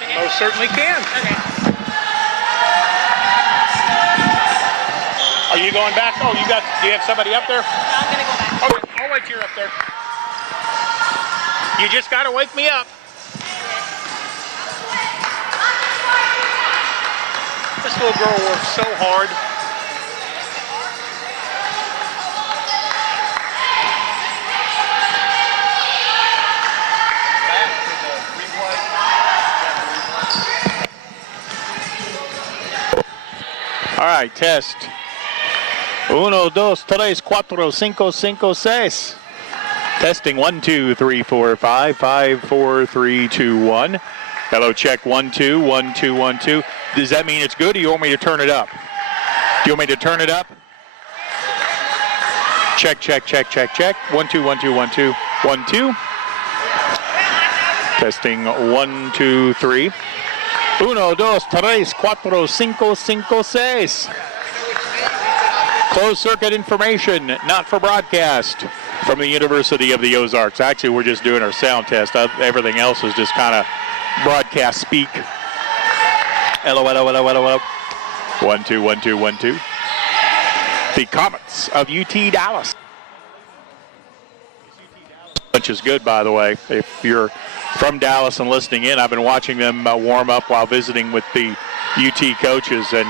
I most certainly can. Okay. Are you going back? Oh, do you have somebody up there? No, I'm going to go back. Okay, I'll wait till you're up there. You just got to wake me up. This little girl works so hard. All right, test. 1, 2, 3, 4, 5, 5, 6. Testing 1, 2, 3, 4, 5, 5, 4, 3, 2, 1. Hello, check 1, 2, 1, 2, 1, 2. Does that mean it's good, or do you want me to turn it up? Do you want me to turn it up? Check, check, check, check, check. 1, 2, 1, 2, 1, 2, 1, 2. Testing 1, 2, 3. 1, 2, 3, 4, 5, 5, 6. Closed circuit information, not for broadcast, from the University of the Ozarks. Actually, we're just doing our sound test. Everything else is just kind of broadcast speak. Hello, hello, hello, hello, hello. 1, 2, 1, 2, 1, 2. The Comets of UT Dallas. Which is good, by the way. If you're from Dallas and listening in, I've been watching them warm up while visiting with the UT coaches, and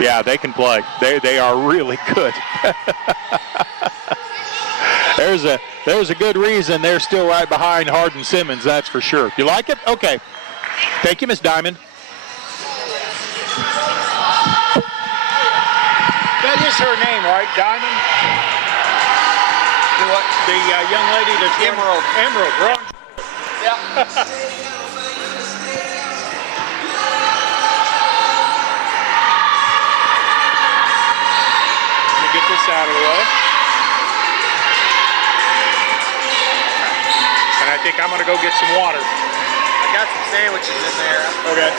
yeah, they can play. They are really good. There's a good reason they're still right behind Hardin Simmons, that's for sure. You like it? Okay. Thank you, Miss Diamond. That is her name, right? Diamond? What? The young lady that's Emerald. Emerald, wrong. Yeah. Let me get this out of the way. And I think I'm going to go get some water. I got some sandwiches in there. Okay.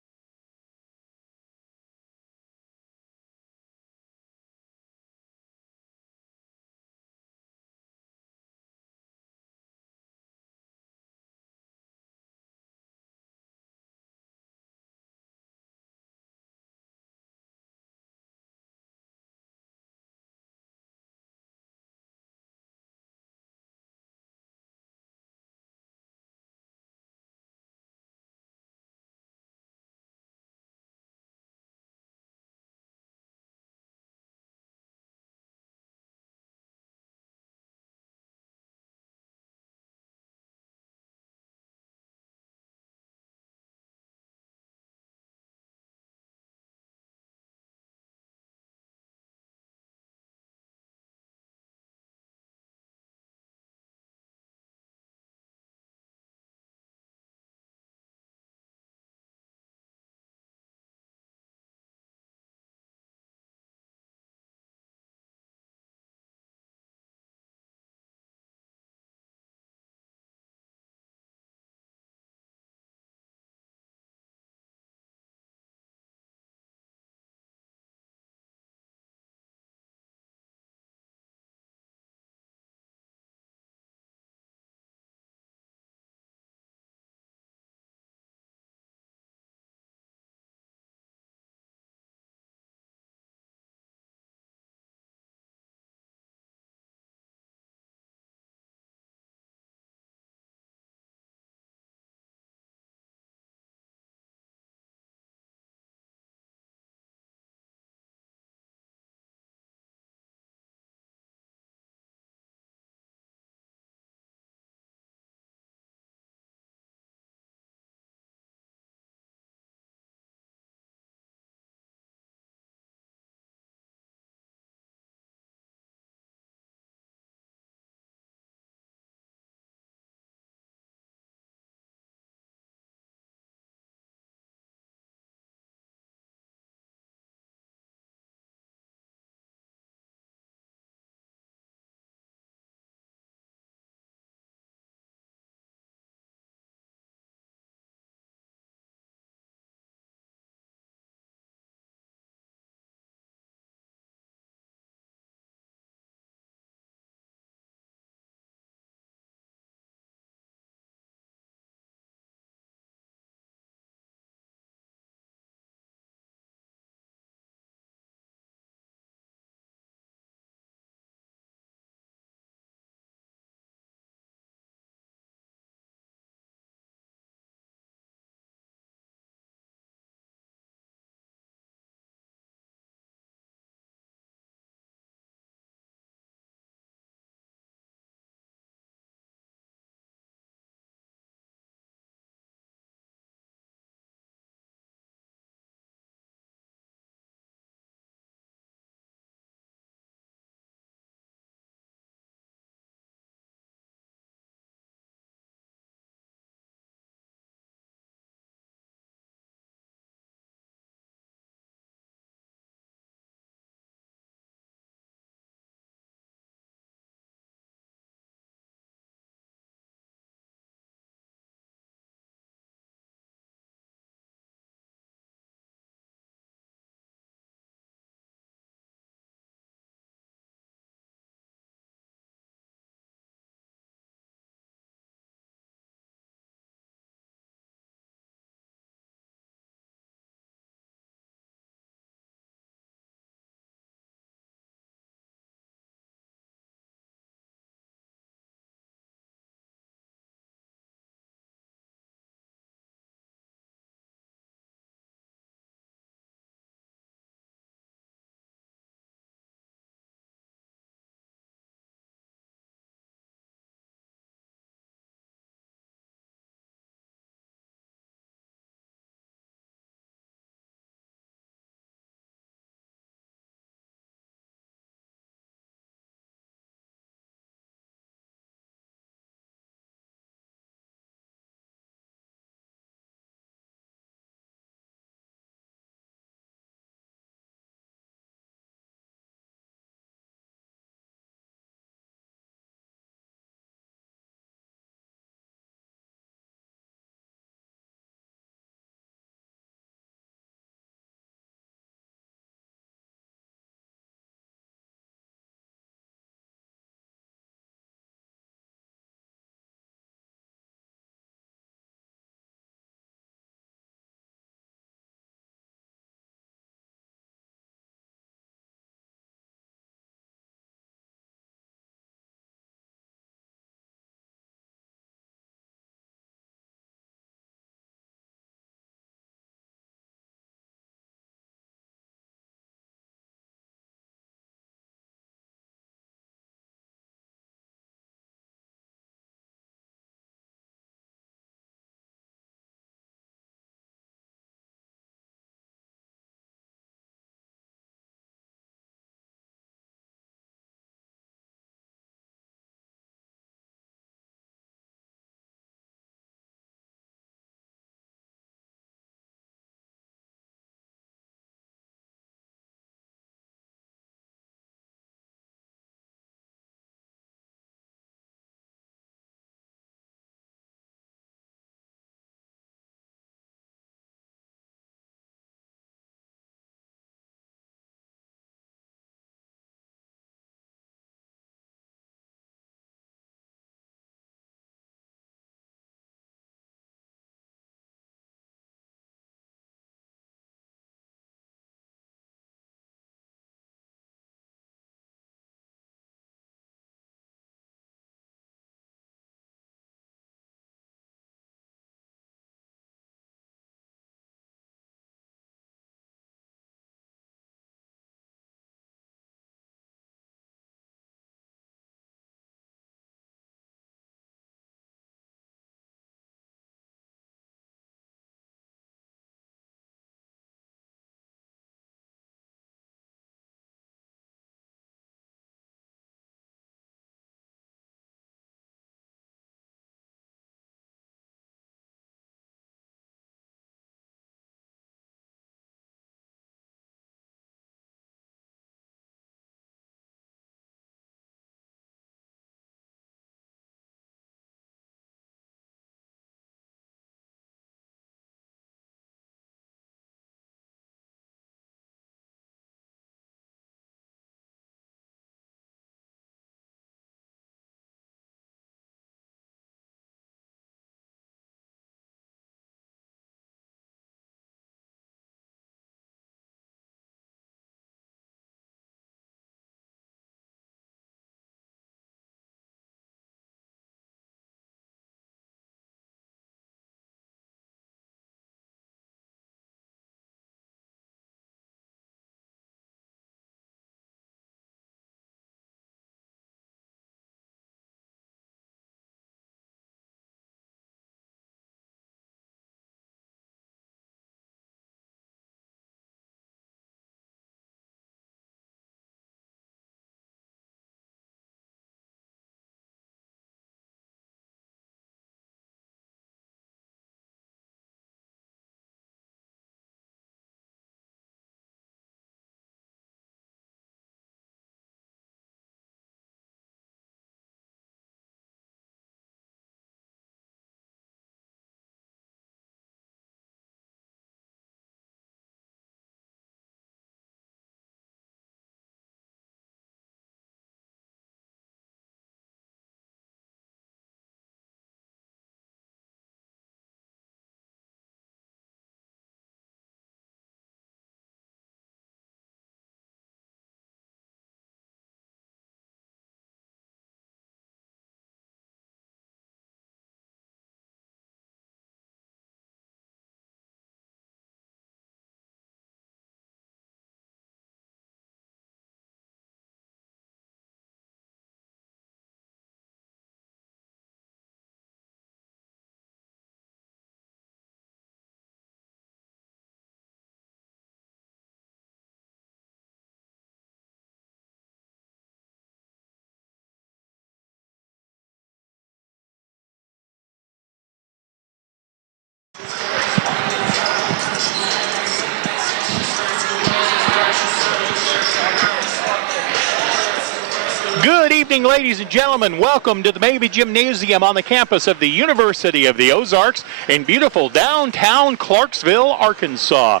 Good evening, ladies and gentlemen. Welcome to the Baby Gymnasium on the campus of the University of the Ozarks in beautiful downtown Clarksville, Arkansas.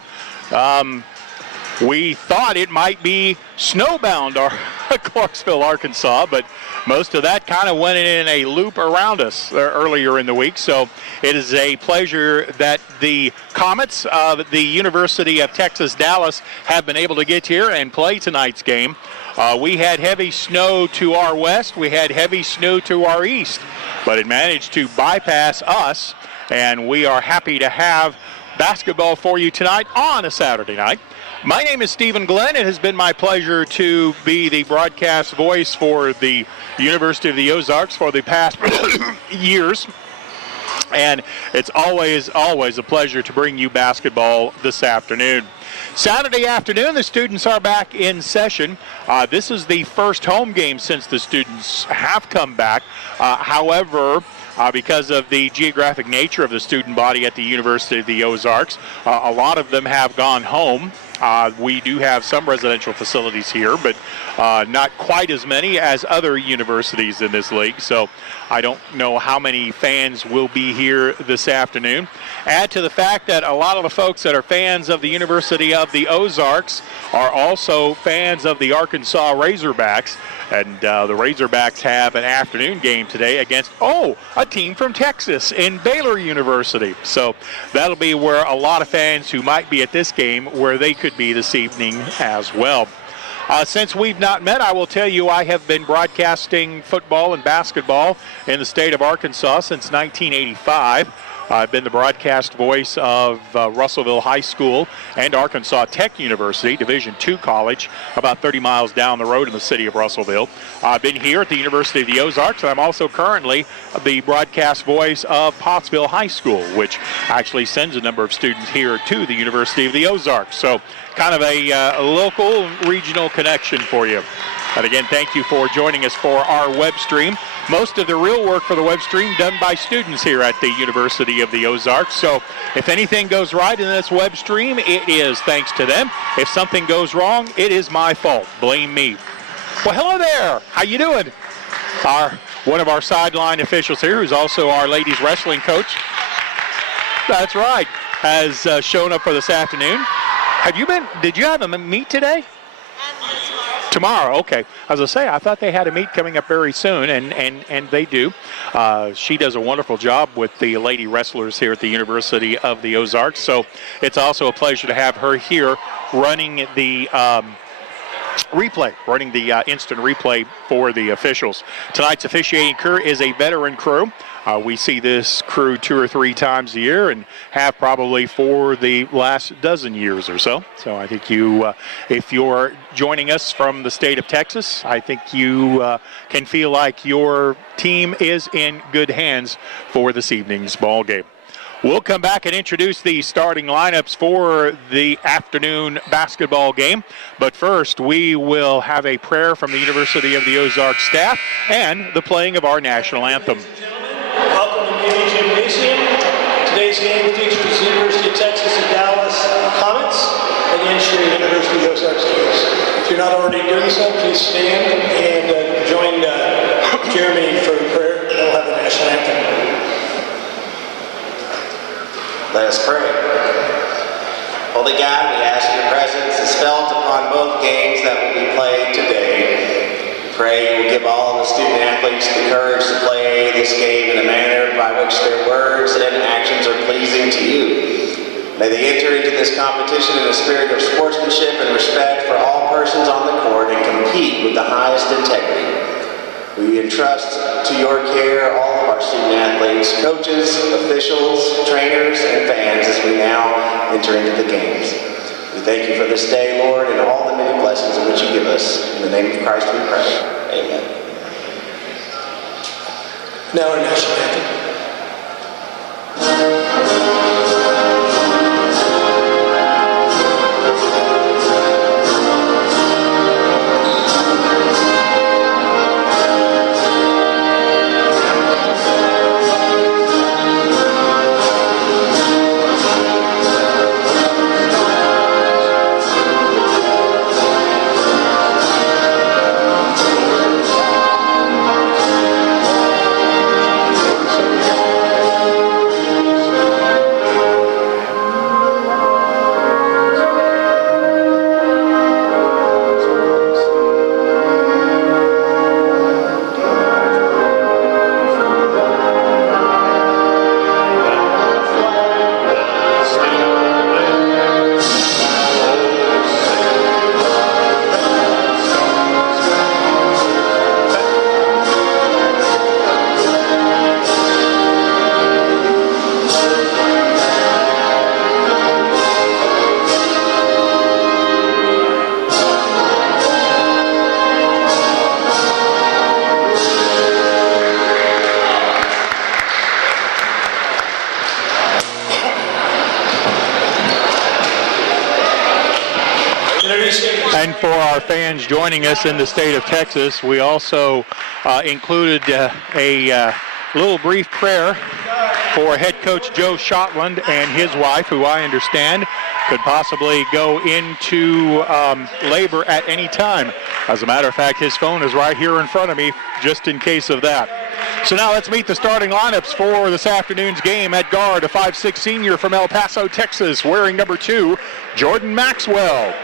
We thought it might be snowbound Clarksville, Arkansas, but most of that kind of went in a loop around us earlier in the week. So it is a pleasure that the Comets of the University of Texas, Dallas have been able to get here and play tonight's game. We had heavy snow to our west. We had heavy snow to our east, but it managed to bypass us, and we are happy to have basketball for you tonight on a Saturday night. My name is Stephen Glenn. It has been my pleasure to be the broadcast voice for the University of the Ozarks for the past years. And it's always a pleasure to bring you basketball this afternoon. Saturday afternoon, the students are back in session. This is the first home game since the students have come back. However, because of the geographic nature of the student body at the University of the Ozarks, a lot of them have gone home. We do have some residential facilities here, but not quite as many as other universities in this league. So I don't know how many fans will be here this afternoon. Add to the fact that a lot of the folks that are fans of the University of the Ozarks are also fans of the Arkansas Razorbacks. And the Razorbacks have an afternoon game today against, a team from Texas in Baylor University. So that'll be where a lot of fans who might be at this game, where they could be this evening as well. Since we've not met, I will tell you I have been broadcasting football and basketball in the state of Arkansas since 1985. I've been the broadcast voice of Russellville High School and Arkansas Tech University, Division II college, about 30 miles down the road in the city of Russellville. I've been here at the University of the Ozarks, and I'm also currently the broadcast voice of Pottsville High School, which actually sends a number of students here to the University of the Ozarks. So kind of a local, regional connection for you. And again, thank you for joining us for our web stream. Most of the real work for the web stream done by students here at the University of the Ozarks. So if anything goes right in this web stream, it is thanks to them. If something goes wrong, it is my fault. Blame me. Well, hello there. How you doing? One of our sideline officials here, who's also our ladies wrestling coach. That's right, has shown up for this afternoon. Did you have a meet today? Tomorrow, okay. As I say, I thought they had a meet coming up very soon, and they do. She does a wonderful job with the lady wrestlers here at the University of the Ozarks, so it's also a pleasure to have her here running the instant replay for the officials. Tonight's officiating crew is a veteran crew. We see this crew 2 or 3 times a year and have probably for the last dozen years or so. So I think if you're joining us from the state of Texas, I think you can feel like your team is in good hands for this evening's ball game. We'll come back and introduce the starting lineups for the afternoon basketball game. But first, we will have a prayer from the University of the Ozarks staff and the playing of our national anthem. Welcome to Baby Gymnasium. Today's game features the University of Texas and Dallas Comets against your University of the Ozarks teams. If you're not already doing so, please stand and join Jeremy for prayer. We'll have the national anthem. Let us pray. Holy God, we ask your presence is felt upon both games that will be played today. We pray you will give all the student athletes the courage to play this game in a manner by which their words and actions are pleasing to you. May they enter into this competition in a spirit of sportsmanship and respect for all persons on the court and compete with the highest integrity. We entrust to your care all of our student athletes, coaches, officials, trainers, and fans as we now enter into the games. We thank you for this day, Lord, and all the many blessings in which you give us. In the name of Christ we pray. Amen. Now our national anthem. for our fans joining us in the state of Texas. We also included a little brief prayer for head coach Joe Shotland and his wife, who I understand could possibly go into labor at any time. As a matter of fact, his phone is right here in front of me just in case of that. So now let's meet the starting lineups for this afternoon's game. At guard, a 5'6" senior from El Paso, Texas, wearing number 2, Jordan Maxwell.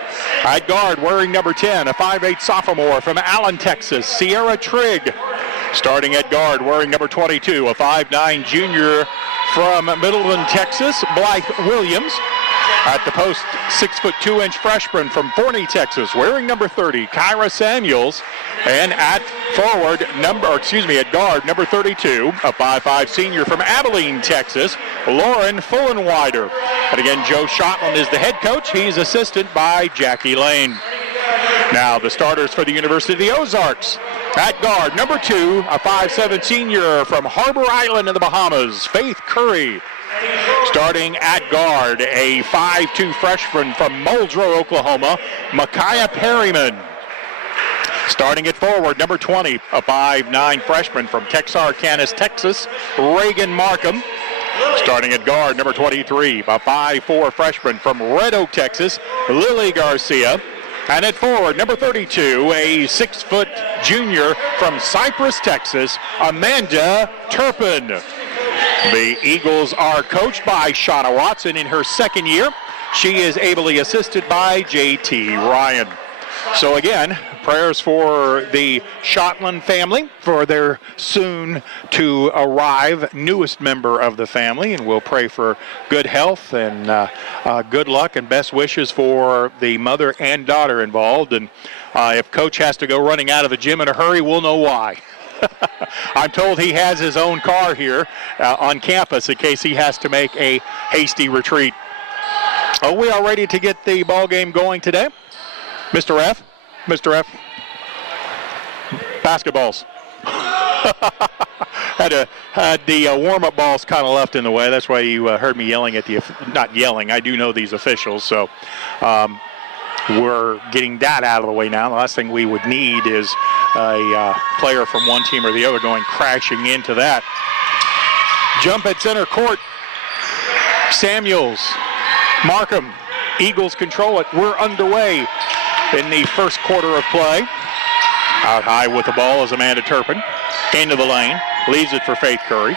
At guard, wearing number 10, a 5'8" sophomore from Allen, Texas, Sierra Trigg. Starting at guard, wearing number 22, a 5'9" junior from Midland, Texas, Blythe Williams. At the post, 6'2" freshman from Forney, Texas, wearing number 30, Kyra Samuels. And at guard, number 32, a 5'5" senior from Abilene, Texas, Lauren Fullenwider. And again, Joe Shotland is the head coach. He's assisted by Jackie Lane. Now the starters for the University of the Ozarks. At guard, number 2, a 5'7" senior from Harbor Island in the Bahamas, Faith Curry. Starting at guard, a 5'2" freshman from Muldrow, Oklahoma, Micaiah Perryman. Starting at forward, number 20, a 5'9" freshman from Texarkana, Texas, Reagan Markham. Starting at guard, number 23, a 5'4" freshman from Red Oak, Texas, Lily Garcia. And at forward, number 32, a 6' junior from Cypress, Texas, Amanda Turpin. The Eagles are coached by Shauna Watson in her second year. She is ably assisted by J.T. Ryan. So again, prayers for the Shotland family, for their soon-to-arrive newest member of the family, and we'll pray for good health and good luck and best wishes for the mother and daughter involved. And if Coach has to go running out of the gym in a hurry, we'll know why. I'm told he has his own car here on campus in case he has to make a hasty retreat. Oh, we are ready to get the ball game going today. Mr. F, basketballs. had the warm-up balls kind of left in the way. That's why you heard me yelling at not yelling. I do know these officials, so we're getting that out of the way now. The last thing we would need is a player from one team or the other going crashing into that. Jump at center court. Samuels, Markham, Eagles control it. We're underway in the first quarter of play. Out high with the ball is Amanda Turpin. Into the lane, leaves it for Faith Curry.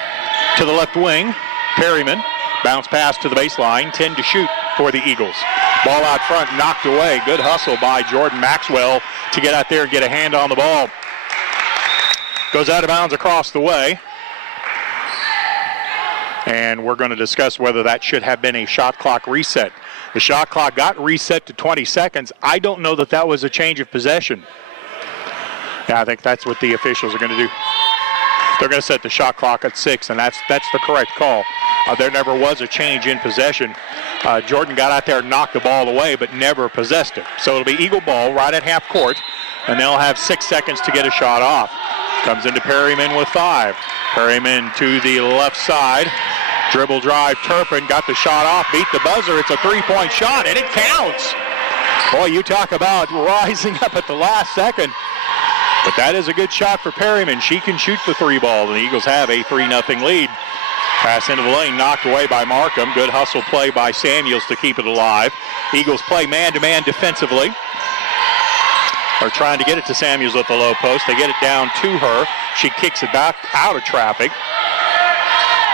To the left wing, Perryman. Bounce pass to the baseline, 10 to shoot for the Eagles. Ball out front, knocked away. Good hustle by Jordan Maxwell to get out there and get a hand on the ball. Goes out of bounds across the way. And we're going to discuss whether that should have been a shot clock reset. The shot clock got reset to 20 seconds. I don't know that that was a change of possession. Yeah, I think that's what the officials are going to do. They're going to set the shot clock at 6, and that's the correct call. There never was a change in possession. Jordan got out there and knocked the ball away, but never possessed it. So it'll be Eagle ball right at half court, and they'll have 6 seconds to get a shot off. Comes into Perryman with 5. Perryman to the left side. Dribble drive, Turpin got the shot off, beat the buzzer. It's a 3-point shot, and it counts. Boy, you talk about rising up at the last second. But that is a good shot for Perryman. She can shoot the 3 ball, and the Eagles have a 3-0 lead. Pass into the lane, knocked away by Markham. Good hustle play by Samuels to keep it alive. Eagles play man-to-man defensively. They're trying to get it to Samuels at the low post. They get it down to her. She kicks it back out of traffic.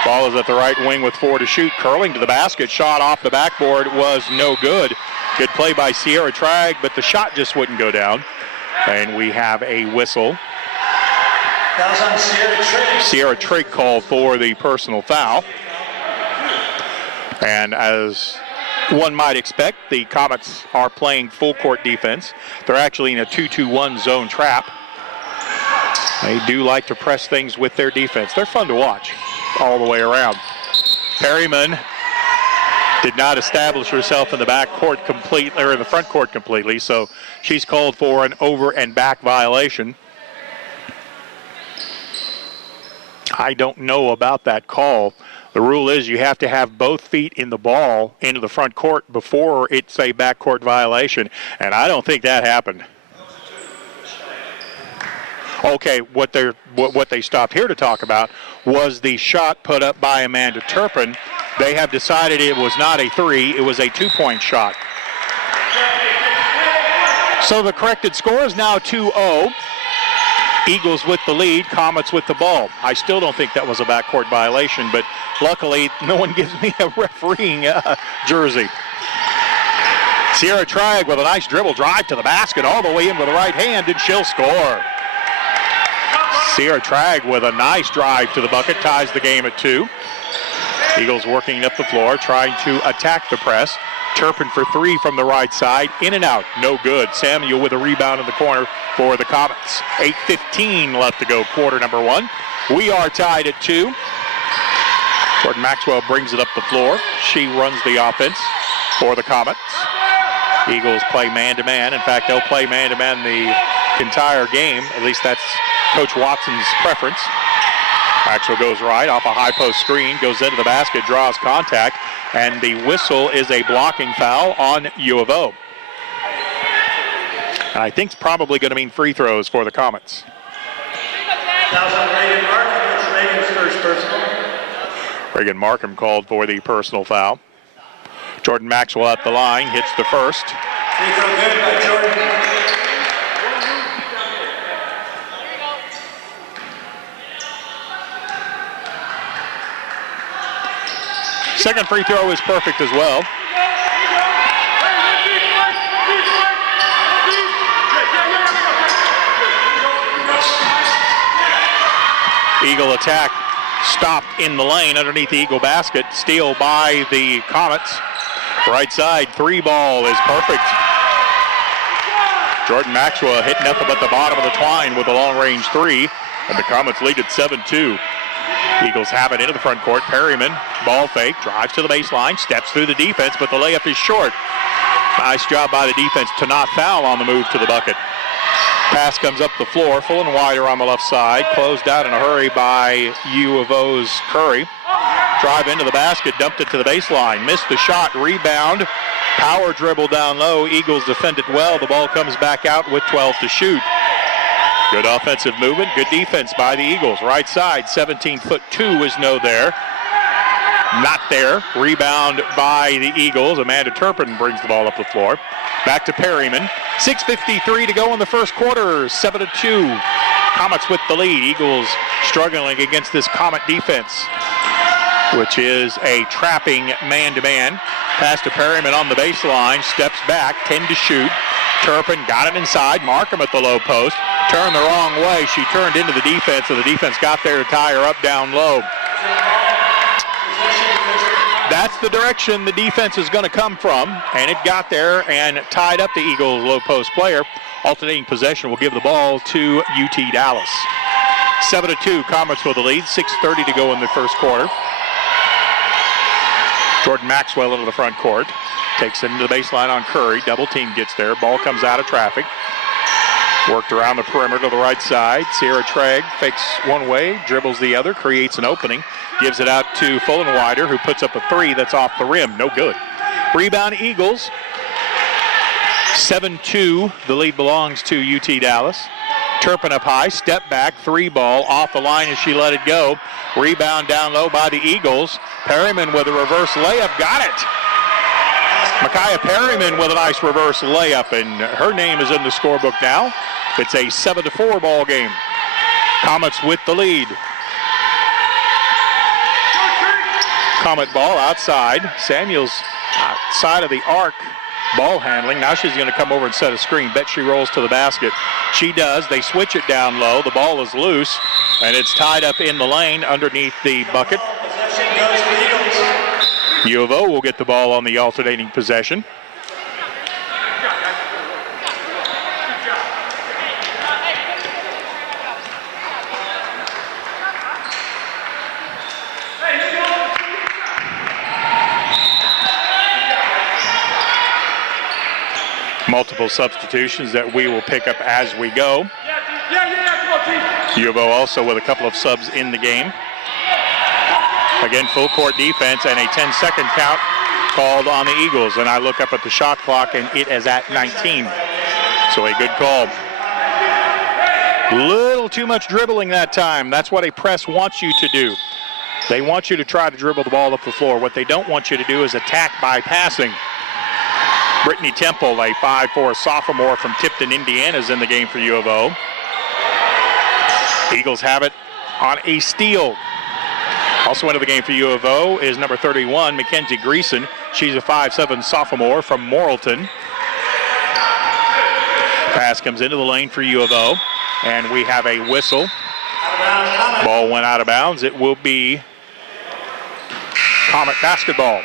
Ball is at the right wing with 4 to shoot. Curling to the basket. Shot off the backboard was no good. Good play by Sierra Trigg, but the shot just wouldn't go down. And we have a whistle. Fouls on Sierra Trigg. Sierra Trigg called for the personal foul. And as one might expect, the Comets are playing full court defense. They're actually in a 2-2-1 zone trap. They do like to press things with their defense. They're fun to watch all the way around. Perryman did not establish herself in the back court completely, or in the front court completely, so she's called for an over and back violation. I don't know about that call. The rule is you have to have both feet in the ball into the front court before it's a backcourt violation, and I don't think that happened. Okay, what they stopped here to talk about was the shot put up by Amanda Turpin. They have decided it was not a 3, it was a 2-point shot. So the corrected score is now 2-0. Eagles with the lead, Comets with the ball. I still don't think that was a backcourt violation, but luckily no one gives me a refereeing jersey. Sierra Tragg with a nice dribble drive to the basket, all the way in with the right hand, and she'll score. Sierra Tragg with a nice drive to the bucket, ties the game at 2. Eagles working up the floor, trying to attack the press. Turpin for 3 from the right side, in and out, no good. Samuel with a rebound in the corner for the Comets. 8:15 left to go, quarter number 1. We are tied at 2. Jordan Maxwell brings it up the floor. She runs the offense for the Comets. Eagles play man-to-man. In fact, they'll play man-to-man the entire game. At least that's Coach Watson's preference. Maxwell goes right off a high post screen, goes into the basket, draws contact, and the whistle is a blocking foul on U of O. I think it's probably going to mean free throws for the Comets. Reagan Markham called for the personal foul. Jordan Maxwell at the line, hits the first. Free throw good by Jordan. Second free throw is perfect as well. Eagle attack stopped in the lane underneath the Eagle basket. Steal by the Comets. Right side 3 ball is perfect. Jordan Maxwell hitting nothing but the bottom of the twine with a long range 3. And the Comets lead at 7-2. Eagles have it into the front court. Perryman, ball fake, drives to the baseline, steps through the defense, but the layup is short. Nice job by the defense to not foul on the move to the bucket. Pass comes up the floor, full and wider on the left side. Closed out in a hurry by U of O's Curry. Drive into the basket, dumped it to the baseline. Missed the shot, rebound. Power dribble down low. Eagles defend it well. The ball comes back out with 12 to shoot. Good offensive movement, good defense by the Eagles. Right side, 17'2" is no there. Not there. Rebound by the Eagles. Amanda Turpin brings the ball up the floor. Back to Perryman. 6:53 to go in the first quarter. 7-2. Comets with the lead. Eagles struggling against this Comet defense, which is a trapping man-to-man. Pass to Perryman on the baseline. Steps back. 10 to shoot. Turpin got it inside. Markham at the low post. Turned the wrong way. She turned into the defense, so the defense got there to tie her up down low. That's the direction the defense is going to come from, and it got there and tied up the Eagles low post player. Alternating possession will give the ball to UT Dallas. 7-2, Comets with the lead. 6:30 to go in the first quarter. Jordan Maxwell into the front court. Takes it into the baseline on Curry. Double team gets there. Ball comes out of traffic. Worked around the perimeter to the right side. Sierra Tragg fakes one way, dribbles the other, creates an opening. Gives it out to Fullenwider, who puts up a 3 that's off the rim. No good. Rebound Eagles. 7-2. The lead belongs to UT Dallas. Turpin up high, step back, 3 ball, off the line as she let it go. Rebound down low by the Eagles. Perryman with a reverse layup, got it. Micaiah Perryman with a nice reverse layup, and her name is in the scorebook now. It's a 7-4 ball game. Comets with the lead. Comet ball outside. Samuels outside of the arc. Ball handling. Now she's going to come over and set a screen. Bet she rolls to the basket. She does. They switch it down low. The ball is loose, and it's tied up in the lane underneath the bucket. U of O will get the ball on the alternating possession. Multiple substitutions that we will pick up as we go. U of O also with a couple of subs in the game. Again, full court defense and a 10-second count called on the Eagles. And I look up at the shot clock, and it is at 19. So a good call. Little too much dribbling that time. That's what a press wants you to do. They want you to try to dribble the ball up the floor. What they don't want you to do is attack by passing. Brittany Temple, a 5'4" sophomore from Tipton, Indiana, is in the game for U of O. Eagles have it on a steal. Also into the game for U of O is number 31, Mackenzie Greason. She's a 5'7" sophomore from Morrilton. Pass comes into the lane for U of O, and we have a whistle. Ball went out of bounds. It will be Comet basketball.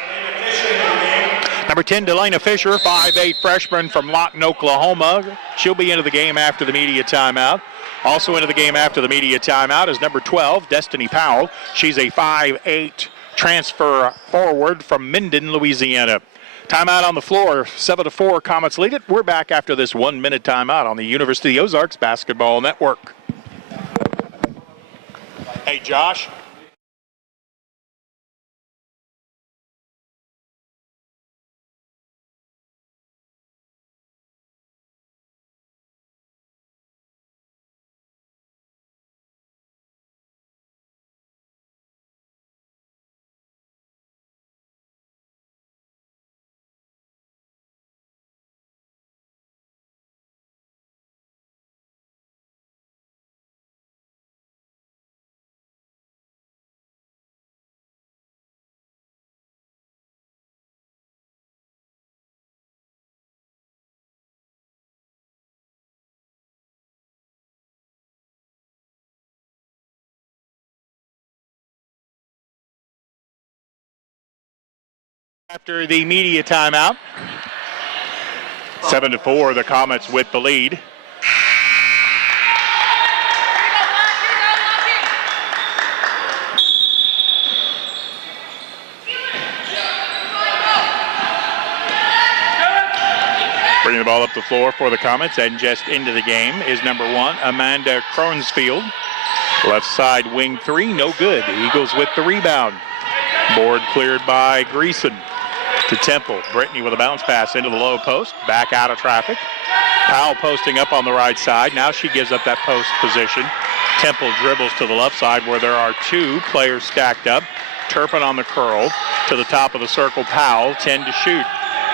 Number 10, Delana Fisher, 5'8" freshman from Lawton, Oklahoma. She'll be into the game after the media timeout. Also into the game after the media timeout is number 12, Destiny Powell. She's a 5'8" transfer forward from Minden, Louisiana. Timeout on the floor, 7-4, Comets lead it. We're back after this 1-minute timeout on the University of Ozarks Basketball Network. Hey, Josh. After the media timeout, 7-4, the Comets with the lead. Bringing the ball up the floor for the Comets, and just into the game is number 1, Amanda Cronsfield. Left side wing 3, no good. The Eagles with the rebound. Board cleared by Greason. To Temple. Brittany with a bounce pass into the low post. Back out of traffic. Powell posting up on the right side. Now she gives up that post position. Temple dribbles to the left side where there are 2 players stacked up. Turpin on the curl. To the top of the circle. Powell, 10 to shoot.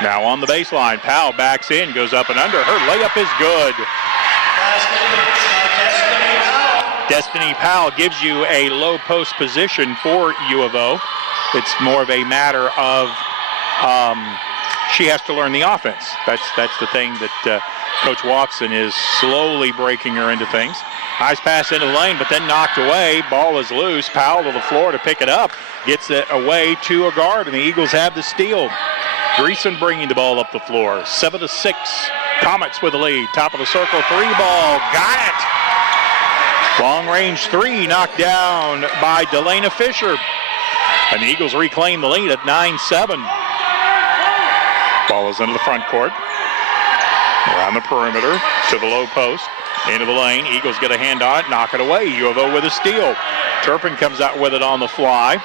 Now on the baseline. Powell backs in, goes up and under. Her layup is good. Destiny Powell gives you a low post position for U of O. It's more of a matter of she has to learn the offense. That's the thing that Coach Watson is slowly breaking her into things. Nice pass into the lane, but then knocked away. Ball is loose. Powell to the floor to pick it up. Gets it away to a guard, and the Eagles have the steal. Greason bringing the ball up the floor. 7-6. Comets with the lead. Top of the circle, 3 ball. Got it. Long range 3 knocked down by Delana Fisher. And the Eagles reclaim the lead at 9-7. Ball is into the front court. Around the perimeter to the low post. Into the lane. Eagles get a hand on it. Knock it away. U of O with a steal. Turpin comes out with it on the fly.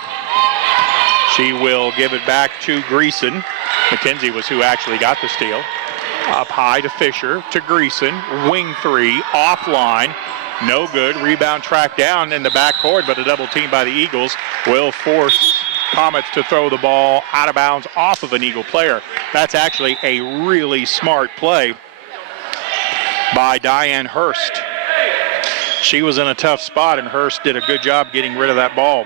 She will give it back to Greason. McKenzie was who actually got the steal. Up high to Fisher. To Greason. Wing 3. Offline. No good. Rebound tracked down in the backcourt, but a double team by the Eagles will force Comets to throw the ball out of bounds off of an Eagle player. That's actually a really smart play by Diane Hurst. She was in a tough spot, and Hurst did a good job getting rid of that ball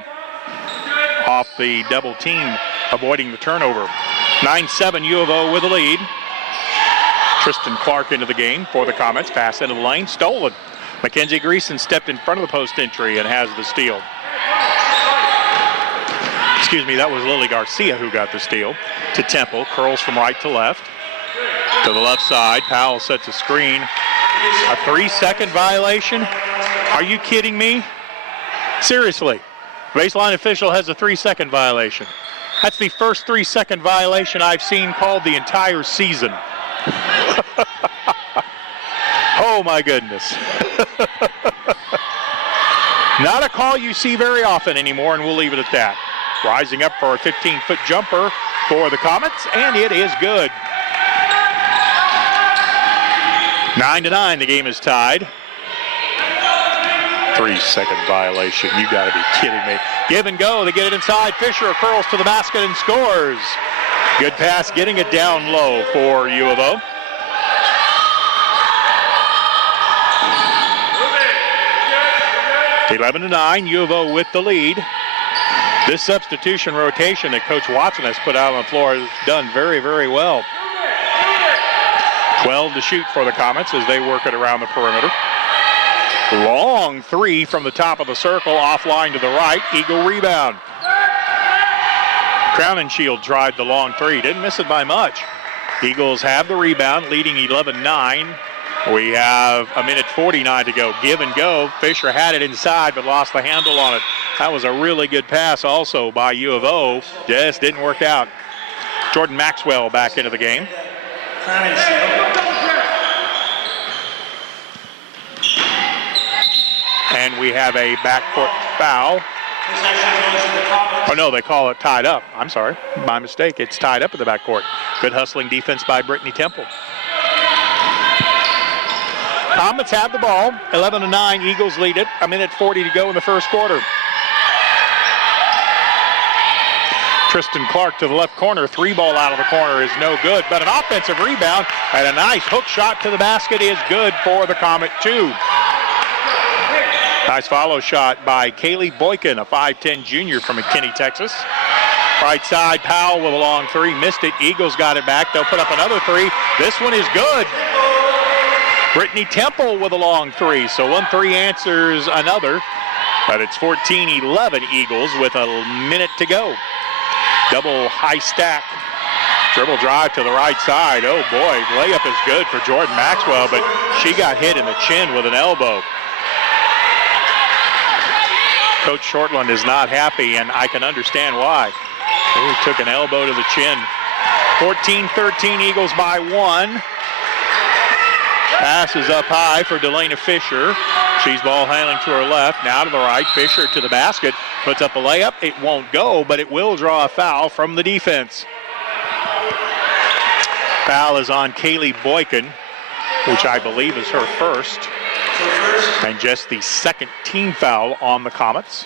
off the double team, avoiding the turnover. 9-7, U of O with the lead. Tristan Clark into the game for the Comets. Pass into the lane, stolen. Mackenzie Greason stepped in front of the post entry and has the steal. Excuse me, that was Lily Garcia who got the steal. To Temple, curls from right to left. To the left side, Powell sets a screen. A 3-second violation? Are you kidding me? Seriously, baseline official has a 3-second violation. That's the first 3-second violation I've seen called the entire season. Oh my goodness. Not a call you see very often anymore, and we'll leave it at that. rising up for a 15-foot jumper for the Comets, and it is good. 9-9, the game is tied. 3-second violation. You got to be kidding me. Give and go. They get it inside. Fisher curls to the basket and scores. Good pass, getting it down low for U of O. Good. 11-9, U of O with the lead. This substitution rotation that Coach Watson has put out on the floor has done very, very well. 12 to shoot for the Comets as they work it around the perimeter. Long three from the top of the circle, offline to the right. Eagle rebound. Crowninshield tried the long three, didn't miss it by much. Eagles have the rebound, leading 11-9. We have a minute 49 to go. Give and go. Fisher had it inside, but lost the handle on it. That was a really good pass also by U of O. Just didn't work out. Jordan Maxwell back into the game. And we have a backcourt foul. Oh, no, they call it tied up. I'm sorry. My mistake. It's tied up in the backcourt. Good hustling defense by Brittany Temple. Comets have the ball. 11-9. Eagles lead it. A minute 40 to go in the first quarter. Tristan Clark to the left corner. Three ball out of the corner is no good, but an offensive rebound and a nice hook shot to the basket is good for the Comet, too. Nice follow shot by Kaylee Boykin, a 5'10 junior from McKinney, Texas. Right side, Powell with a long three. Missed it. Eagles got it back. They'll put up another three. This one is good. Brittany Temple with a long three. So 1-3 answers another. But it's 14-11 Eagles with a minute to go. Double high stack. Dribble drive to the right side. Oh, boy. Layup is good for Jordan Maxwell, but she got hit in the chin with an elbow. Coach Shortland is not happy, and I can understand why. He took an elbow to the chin. 14-13, Eagles by one. Pass is up high for Delana Fisher. She's ball handling to her left. Now to the right. Fisher to the basket. Puts up a layup. It won't go, but it will draw a foul from the defense. Foul is on Kaylee Boykin, which I believe is her first. And just the second team foul on the Comets.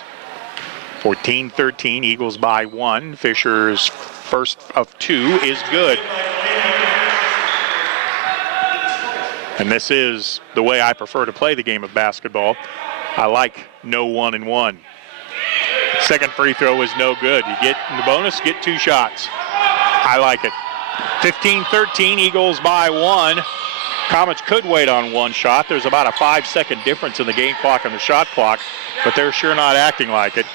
14-13, Eagles by one. Fisher's first of two is good. And this is the way I prefer to play the game of basketball. I like no 1-and-1. Second free throw is no good. You get in the bonus, get two shots. I like it. 15-13, Eagles by one. Comets could wait on one shot. There's about a 5-second difference in the game clock and the shot clock, but they're sure not acting like it.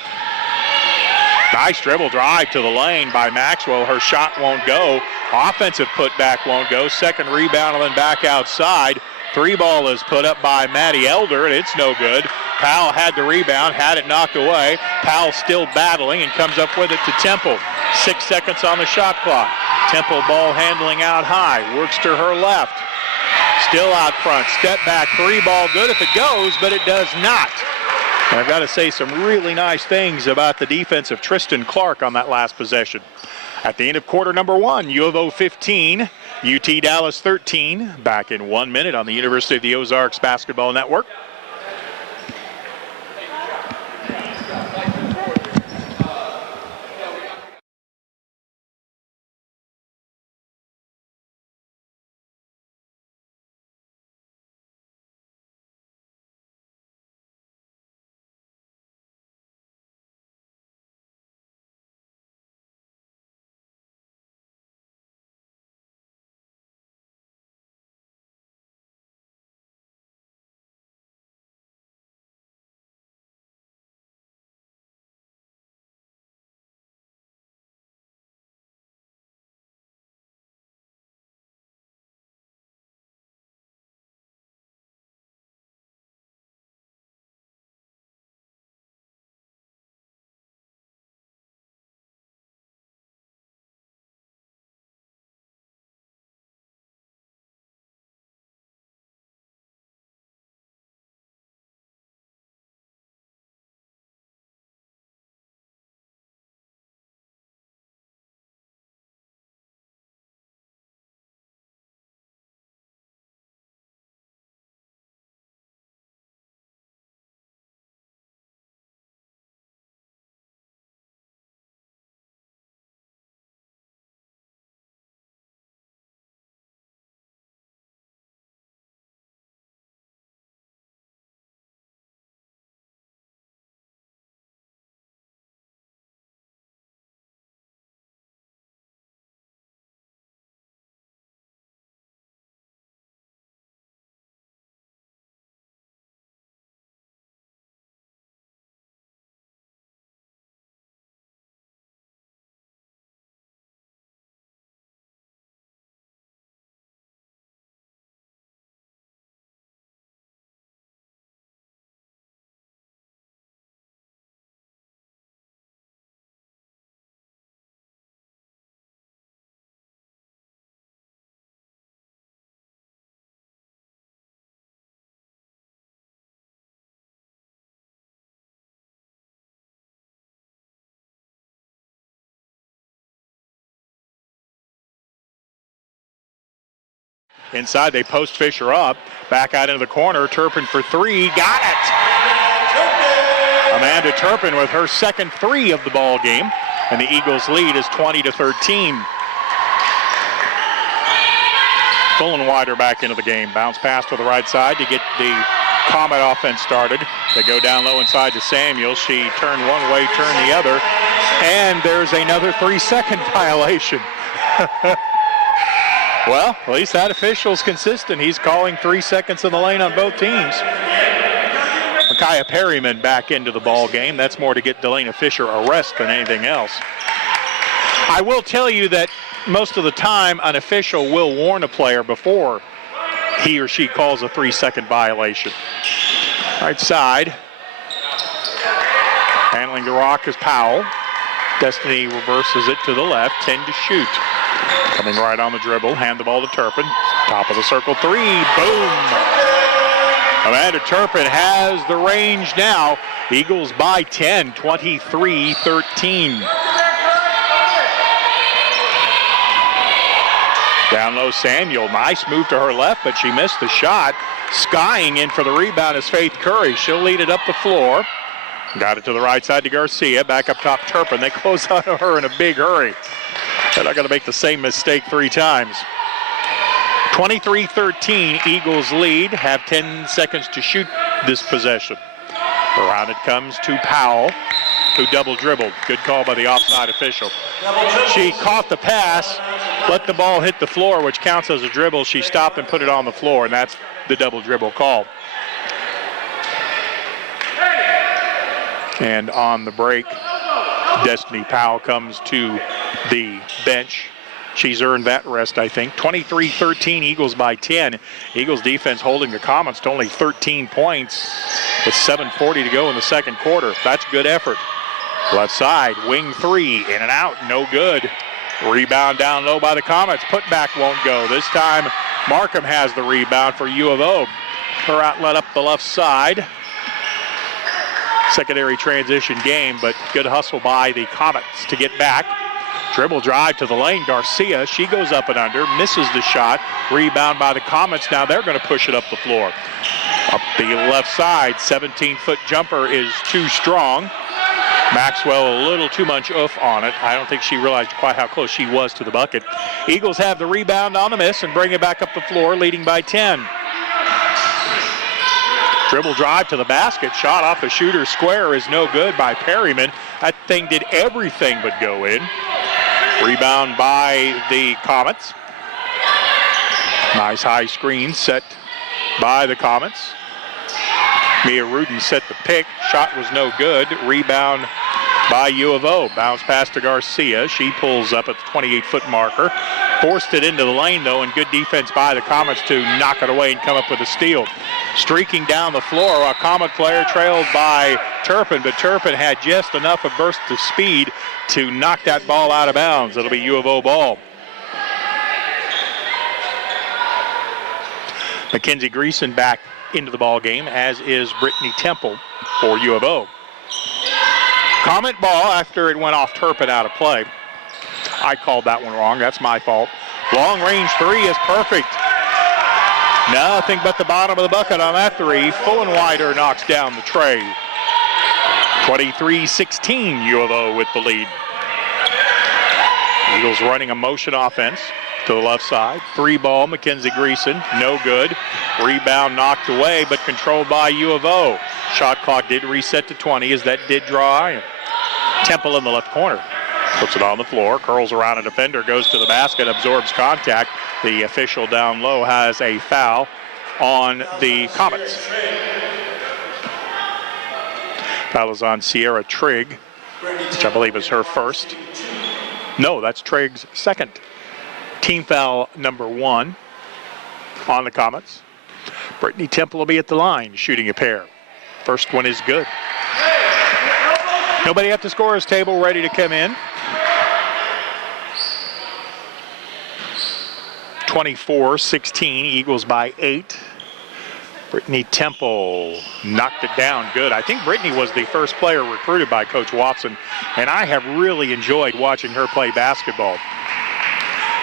Nice dribble drive to the lane by Maxwell. Her shot won't go. Offensive putback won't go. Second rebound and then back outside. Three ball is put up by Maddie Elder, and it's no good. Powell had the rebound, had it knocked away. Powell still battling and comes up with it to Temple. 6 seconds on the shot clock. Temple ball handling out high. Works to her left. Still out front. Step back. Three ball good if it goes, but it does not. And I've got to say some really nice things about the defense of Tristan Clark on that last possession. At the end of quarter number one, U of O 15, UT Dallas 13. Back in 1 minute on the University of the Ozarks Basketball Network. Inside, they post Fisher up. Back out into the corner. Turpin for three. Got it! Amanda Turpin with her second three of the ball game. And the Eagles lead is 20-13. Fullenwider back into the game. Bounce pass to the right side to get the Comet offense started. They go down low inside to Samuel. She turned one way, turned the other. And there's another 3-second violation. Well, at least that official's consistent. He's calling 3 seconds in the lane on both teams. Micaiah Perryman back into the ball game. That's more to get Delana Fisher a rest than anything else. I will tell you that most of the time an official will warn a player before he or she calls a 3-second violation. Right side. Handling the rock is Powell. Destiny reverses it to the left. 10 to shoot. Coming right on the dribble. Hand the ball to Turpin. Top of the circle three. Boom. Amanda Turpin has the range now. Eagles by 10, 23-13. Down low, Samuel. Nice move to her left, but she missed the shot. Skying in for the rebound is Faith Curry. She'll lead it up the floor. Got it to the right side to Garcia. Back up top, Turpin. They close on her in a big hurry. They're not going to make the same mistake 3 times. 23-13, Eagles lead. Have 10 seconds to shoot this possession. Around it comes to Powell, who double dribbled. Good call by the offside official. She caught the pass, let the ball hit the floor, which counts as a dribble. She stopped and put it on the floor, and that's the double dribble call. And on the break, Destiny Powell comes to the bench. She's earned that rest, I think. 23-13, Eagles by 10. Eagles defense holding the Comets to only 13 points with 7:40 to go in the second quarter. That's good effort. Left side, wing three, in and out, no good. Rebound down low by the Comets. Putback won't go. This time, Markham has the rebound for U of O. Her outlet up the left side. Secondary transition game, but good hustle by the Comets to get back. Dribble drive to the lane. Garcia, she goes up and under, misses the shot. Rebound by the Comets. Now they're going to push it up the floor. Up the left side, 17-foot jumper is too strong. Maxwell a little too much oof on it. I don't think she realized quite how close she was to the bucket. Eagles have the rebound on the miss and bring it back up the floor, leading by 10. Dribble drive to the basket. Shot off the shooter's square is no good by Perryman. That thing did everything but go in. Rebound by the Comets. Nice high screen set by the Comets. Mia Rudin set the pick. Shot was no good. Rebound by U of O. Bounce pass to Garcia. She pulls up at the 28-foot marker. Forced it into the lane, though, and good defense by the Comets to knock it away and come up with a steal. Streaking down the floor, a Comet player trailed by Turpin, but Turpin had just enough of burst of speed to knock that ball out of bounds. It'll be U of O ball. Mackenzie Greason back into the ball game, as is Brittany Temple for U of O. Comet ball after it went off Turpin out of play. I called that one wrong. That's my fault. Long range three is perfect. Nothing but the bottom of the bucket on that three. Fullenwider knocks down the tray. 23-16, U of O with the lead. Eagles running a motion offense to the left side. Three ball, Mackenzie Greason, no good. Rebound knocked away, but controlled by U of O. Shot clock did reset to 20 as that did draw iron. Temple in the left corner. Puts it on the floor, curls around a defender, goes to the basket, absorbs contact. The official down low has a foul on the Comets. Foul is on Sierra Trigg, which I believe is her first. No, that's Trigg's second. Team foul number 1 on the Comets. Brittany Temple will be at the line, shooting a pair. First one is good. Nobody at the scorer's table ready to come in. 24-16, Eagles by 8. Brittany Temple knocked it down good. I think Brittany was the first player recruited by Coach Watson, and I have really enjoyed watching her play basketball.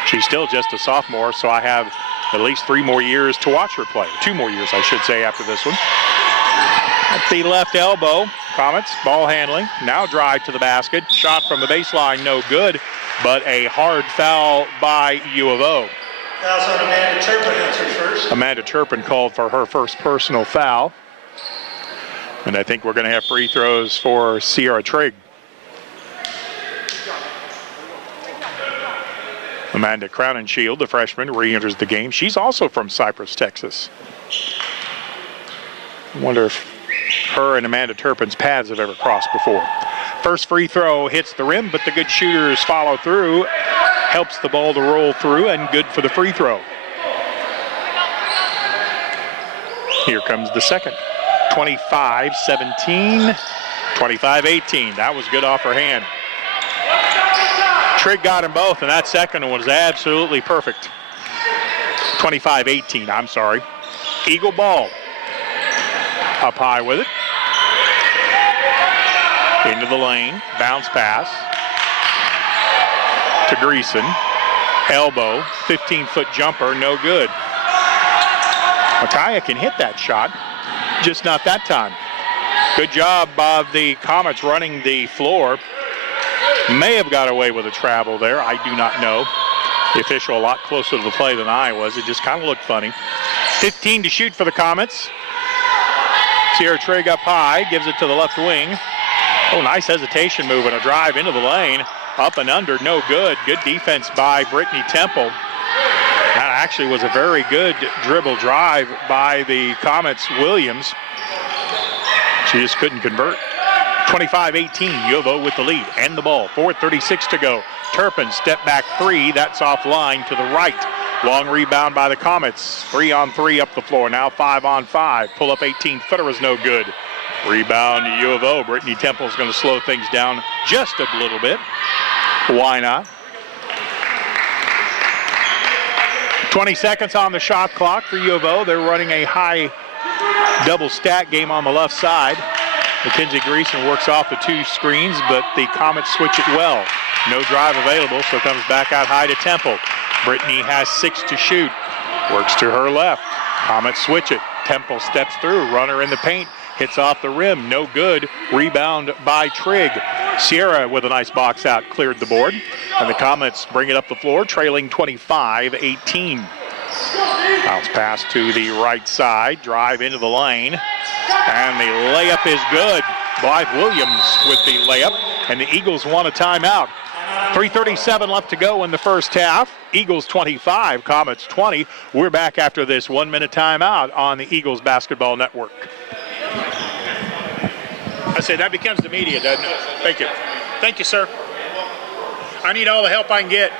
She's still just a sophomore, so I have at least 3 more years to watch her play. 2 more years, I should say, after this one. At the left elbow, Comets, ball handling. Now drive to the basket. Shot from the baseline, no good, but a hard foul by U of O. Fouls on Amanda Turpin answers first. Amanda Turpin called for her first personal foul. And I think we're going to have free throws for Sierra Trigg. Amanda Crowninshield, the freshman, re-enters the game. She's also from Cypress, Texas. I wonder if her and Amanda Turpin's paths have ever crossed before. First free throw hits the rim, but the good shooters follow through. Helps the ball to roll through, and good for the free throw. Here comes the second. 25-17, 25-18. That was good off her hand. Trigg got them both, and that second one was absolutely perfect. 25-18, I'm sorry. Eagle ball. Up high with it. Into the lane. Bounce pass to Greason. Elbow. 15-foot jumper. No good. Micaiah can hit that shot. Just not that time. Good job of the Comets running the floor. May have got away with a travel there. I do not know. The official a lot closer to the play than I was. It just kind of looked funny. 15 to shoot for the Comets. Sierra Trigg up high. Gives it to the left wing. Oh, nice hesitation move and a drive into the lane. Up and under. No good. Good defense by Brittany Temple. That actually was a very good dribble drive by the Comets' Williams. She just couldn't convert. 25-18, U of O with the lead and the ball. 4:36 to go. Turpin, step back 3. That's offline to the right. Long rebound by the Comets. 3-on-3 up the floor. Now 5-on-5. Pull up 18-footer is no good. Rebound to U of O. Brittany Temple's going to slow things down just a little bit. Why not? 20 seconds on the shot clock for U of O. They're running a high double stack game on the left side. Mackenzie Greason works off the 2 screens, but the Comets switch it well. No drive available, so comes back out high to Temple. Brittany has 6 to shoot. Works to her left. Comets switch it. Temple steps through. Runner in the paint. Hits off the rim. No good. Rebound by Trigg. Sierra with a nice box out cleared the board. And the Comets bring it up the floor, trailing 25-18. Bounce pass to the right side. Drive into the lane. And the layup is good. Blythe Williams with the layup. And the Eagles want a timeout. 3:37 left to go in the first half. Eagles 25, Comets 20. We're back after this 1-minute timeout on the Eagles Basketball Network. I say that becomes the media, doesn't it? Thank you. Thank you, sir. I need all the help I can get.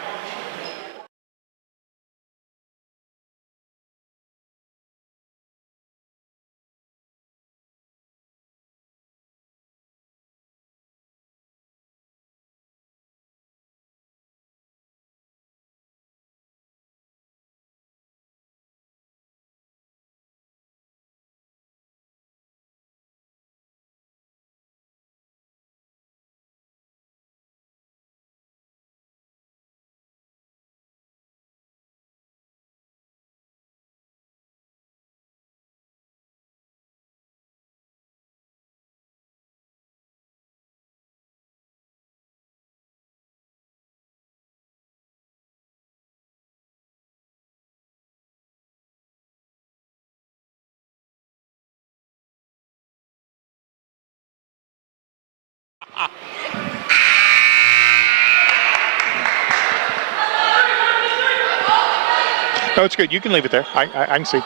No, it's good. You can leave it there. I can see.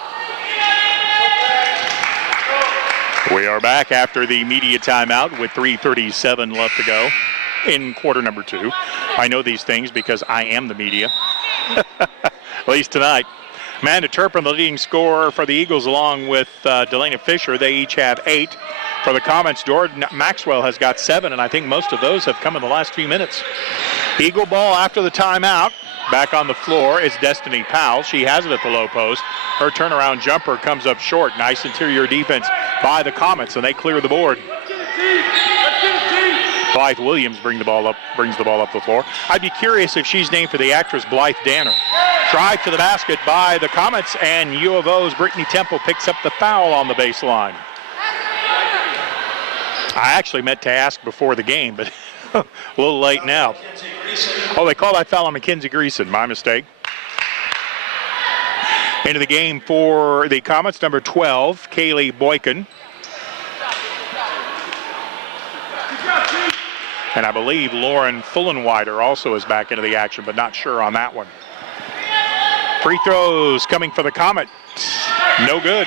We are back after the media timeout with 3:37 left to go in quarter number 2. I know these things because I am the media, at least tonight. Amanda Turpin, the leading scorer for the Eagles, along with Delana Fisher. They each have 8. For the Comets, Jordan Maxwell has got 7, and I think most of those have come in the last few minutes. Eagle ball after the timeout. Back on the floor is Destiny Powell. She has it at the low post. Her turnaround jumper comes up short. Nice interior defense by the Comets, and they clear the board. Blythe Williams brings the ball up the floor. I'd be curious if she's named for the actress Blythe Danner. Drive to the basket by the Comets, and U of O's Brittany Temple picks up the foul on the baseline. I actually meant to ask before the game, but a little late now. Oh, they call that foul on Mackenzie Greason. My mistake. Into the game for the Comets, number 12, Kaylee Boykin. And I believe Lauren Fullenwider also is back into the action, but not sure on that one. Free throws coming for the Comets. No good.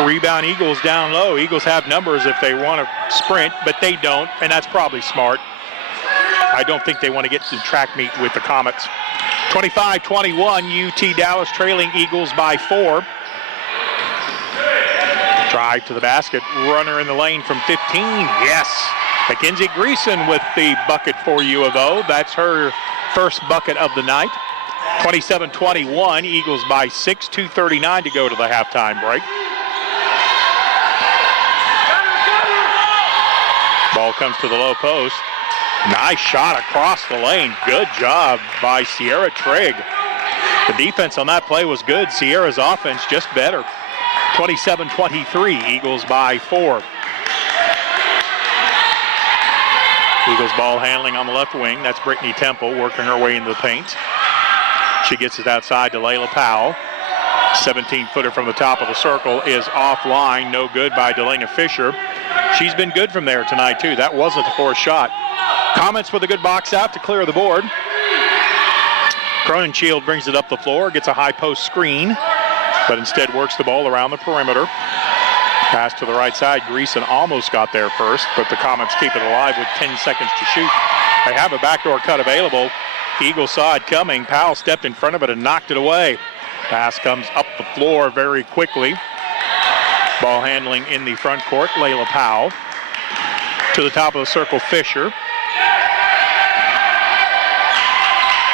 Rebound Eagles down low. Eagles have numbers if they want to sprint, but they don't, and that's probably smart. I don't think they want to get to the track meet with the Comets. 25-21, UT Dallas trailing Eagles by 4. Drive to the basket, runner in the lane from 15, yes. Mackenzie Greason with the bucket for U of O. That's her first bucket of the night. 27-21, Eagles by 6, 2:39 to go to the halftime break. Ball comes to the low post. Nice shot across the lane. Good job by Sierra Trigg. The defense on that play was good. Sierra's offense just better. 27-23, Eagles by 4. Eagles ball handling on the left wing. That's Brittany Temple working her way into the paint. She gets it outside to Layla Powell. 17-footer from the top of the circle is offline. No good by Delana Fisher. She's been good from there tonight, too. That wasn't a forced shot. Comets with a good box out to clear the board. Cronenshield brings it up the floor, gets a high post screen, but instead works the ball around the perimeter. Pass to the right side. Greason almost got there first, but the Comets keep it alive with 10 seconds to shoot. They have a backdoor cut available. Eagles saw it coming. Powell stepped in front of it and knocked it away. Pass comes up the floor very quickly. Ball handling in the front court, Layla Powell. To the top of the circle, Fisher.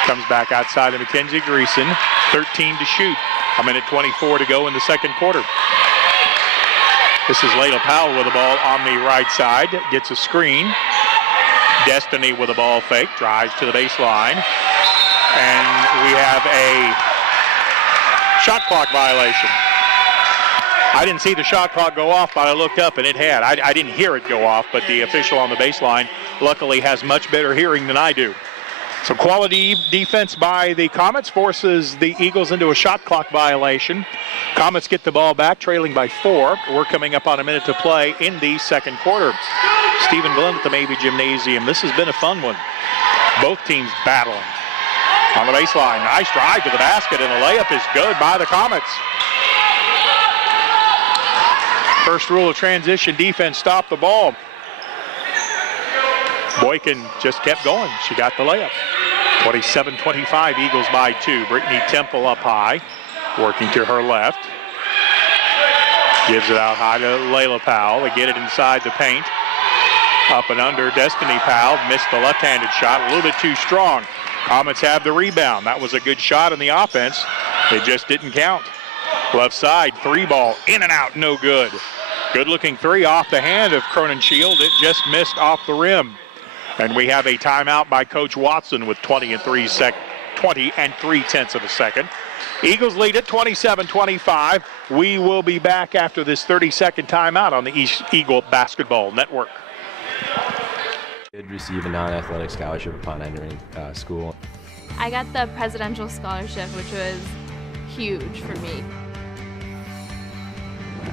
Comes back outside to Mackenzie Greason. 13 to shoot. A minute 24 to go in the second quarter. This is Layla Powell with the ball on the right side. Gets a screen. Destiny with a ball fake. Drives to the baseline. And we have a shot clock violation. I didn't see the shot clock go off, but I looked up and it had. I didn't hear it go off, but the official on the baseline luckily has much better hearing than I do. So quality defense by the Comets forces the Eagles into a shot clock violation. Comets get the ball back, trailing by 4. We're coming up on a minute to play in the second quarter. Stephen Glenn at the Mabee Gymnasium. This has been a fun one. Both teams battling. On the baseline, nice drive to the basket, and the layup is good by the Comets. First rule of transition defense, stop the ball. Boykin just kept going. She got the layup. 27-25, Eagles by 2. Brittany Temple up high, working to her left. Gives it out high to Layla Powell. They get it inside the paint. Up and under, Destiny Powell missed the left-handed shot, a little bit too strong. Comets have the rebound. That was a good shot in the offense. It just didn't count. Left side, 3 ball, in and out, no good. Good-looking 3 off the hand of Cronenshield. It just missed off the rim. And we have a timeout by Coach Watson with 20 and 3/10 of a second. Eagles lead at 27-25. We will be back after this 30-second timeout on the East Eagle Basketball Network. Did receive a non-athletic scholarship upon entering school. I got the presidential scholarship, which was huge for me.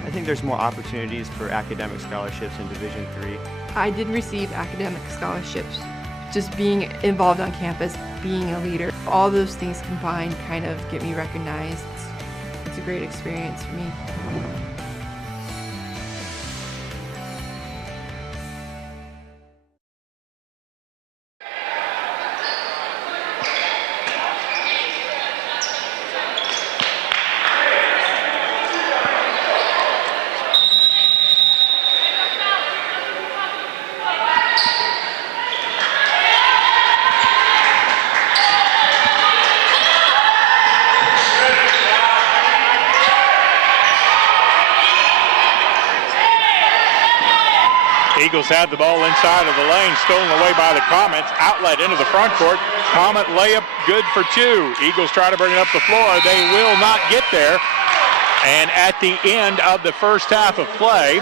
I think there's more opportunities for academic scholarships in Division III. I did receive academic scholarships. Just being involved on campus, being a leader, all those things combined kind of get me recognized. It's a great experience for me. Eagles have the ball inside of the lane, stolen away by the Comets. Outlet into the front court. Comet layup good for two. Eagles try to bring it up the floor. They will not get there. And at the end of the first half of play,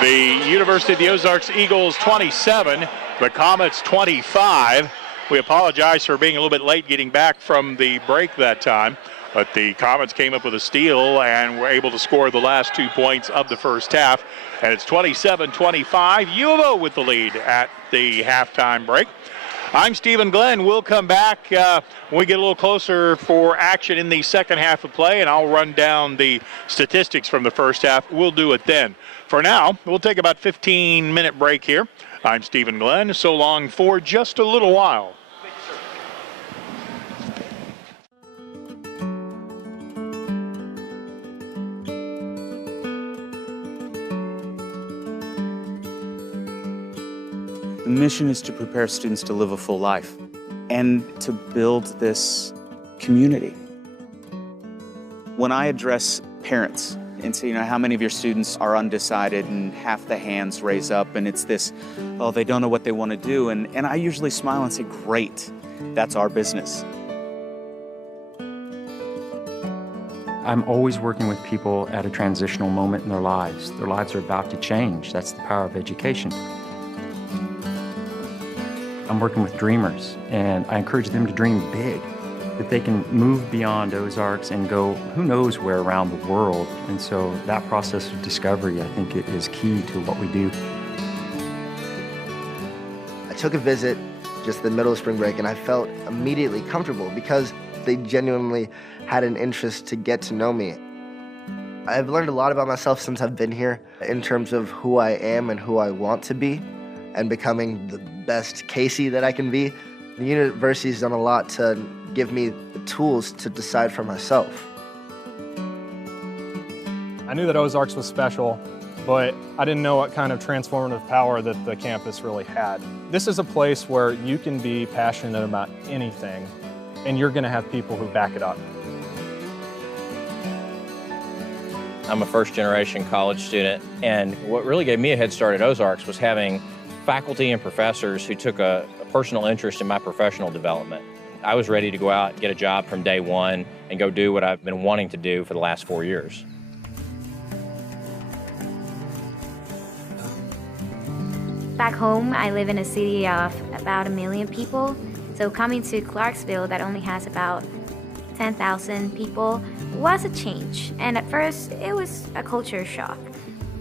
the University of the Ozarks Eagles 27, the Comets 25. We apologize for being a little bit late getting back from the break that time, but the Comets came up with a steal and were able to score the last 2 points of the first half. And it's 27-25, U of O with the lead at the halftime break. I'm Stephen Glenn. We'll come back when we get a little closer for action in the second half of play, and I'll run down the statistics from the first half. We'll do it then. For now, we'll take about 15-minute break here. I'm Stephen Glenn. So long for just a little while. The mission is to prepare students to live a full life and to build this community. When I address parents and say, how many of your students are undecided, and half the hands raise up, and it's this, oh, they don't know what they want to do, and I usually smile and say, great, that's our business. I'm always working with people at a transitional moment in their lives. Their lives are about to change. That's the power of education. I'm working with dreamers, and I encourage them to dream big, that they can move beyond Ozarks and go who knows where around the world. And so that process of discovery, I think, it is key to what we do. I took a visit just in the middle of spring break, and I felt immediately comfortable because they genuinely had an interest to get to know me. I've learned a lot about myself since I've been here in terms of who I am and who I want to be, and becoming the best Casey that I can be. The university's done a lot to give me the tools to decide for myself. I knew that Ozarks was special, but I didn't know what kind of transformative power that the campus really had. This is a place where you can be passionate about anything, and you're gonna have people who back it up. I'm a first-generation college student, and what really gave me a head start at Ozarks was having faculty and professors who took a personal interest in my professional development. I was ready to go out and get a job from day one and go do what I've been wanting to do for the last 4 years. Back home, I live in a city of about 1 million people. So coming to Clarksville that only has about 10,000 people was a change. And at first, it was a culture shock.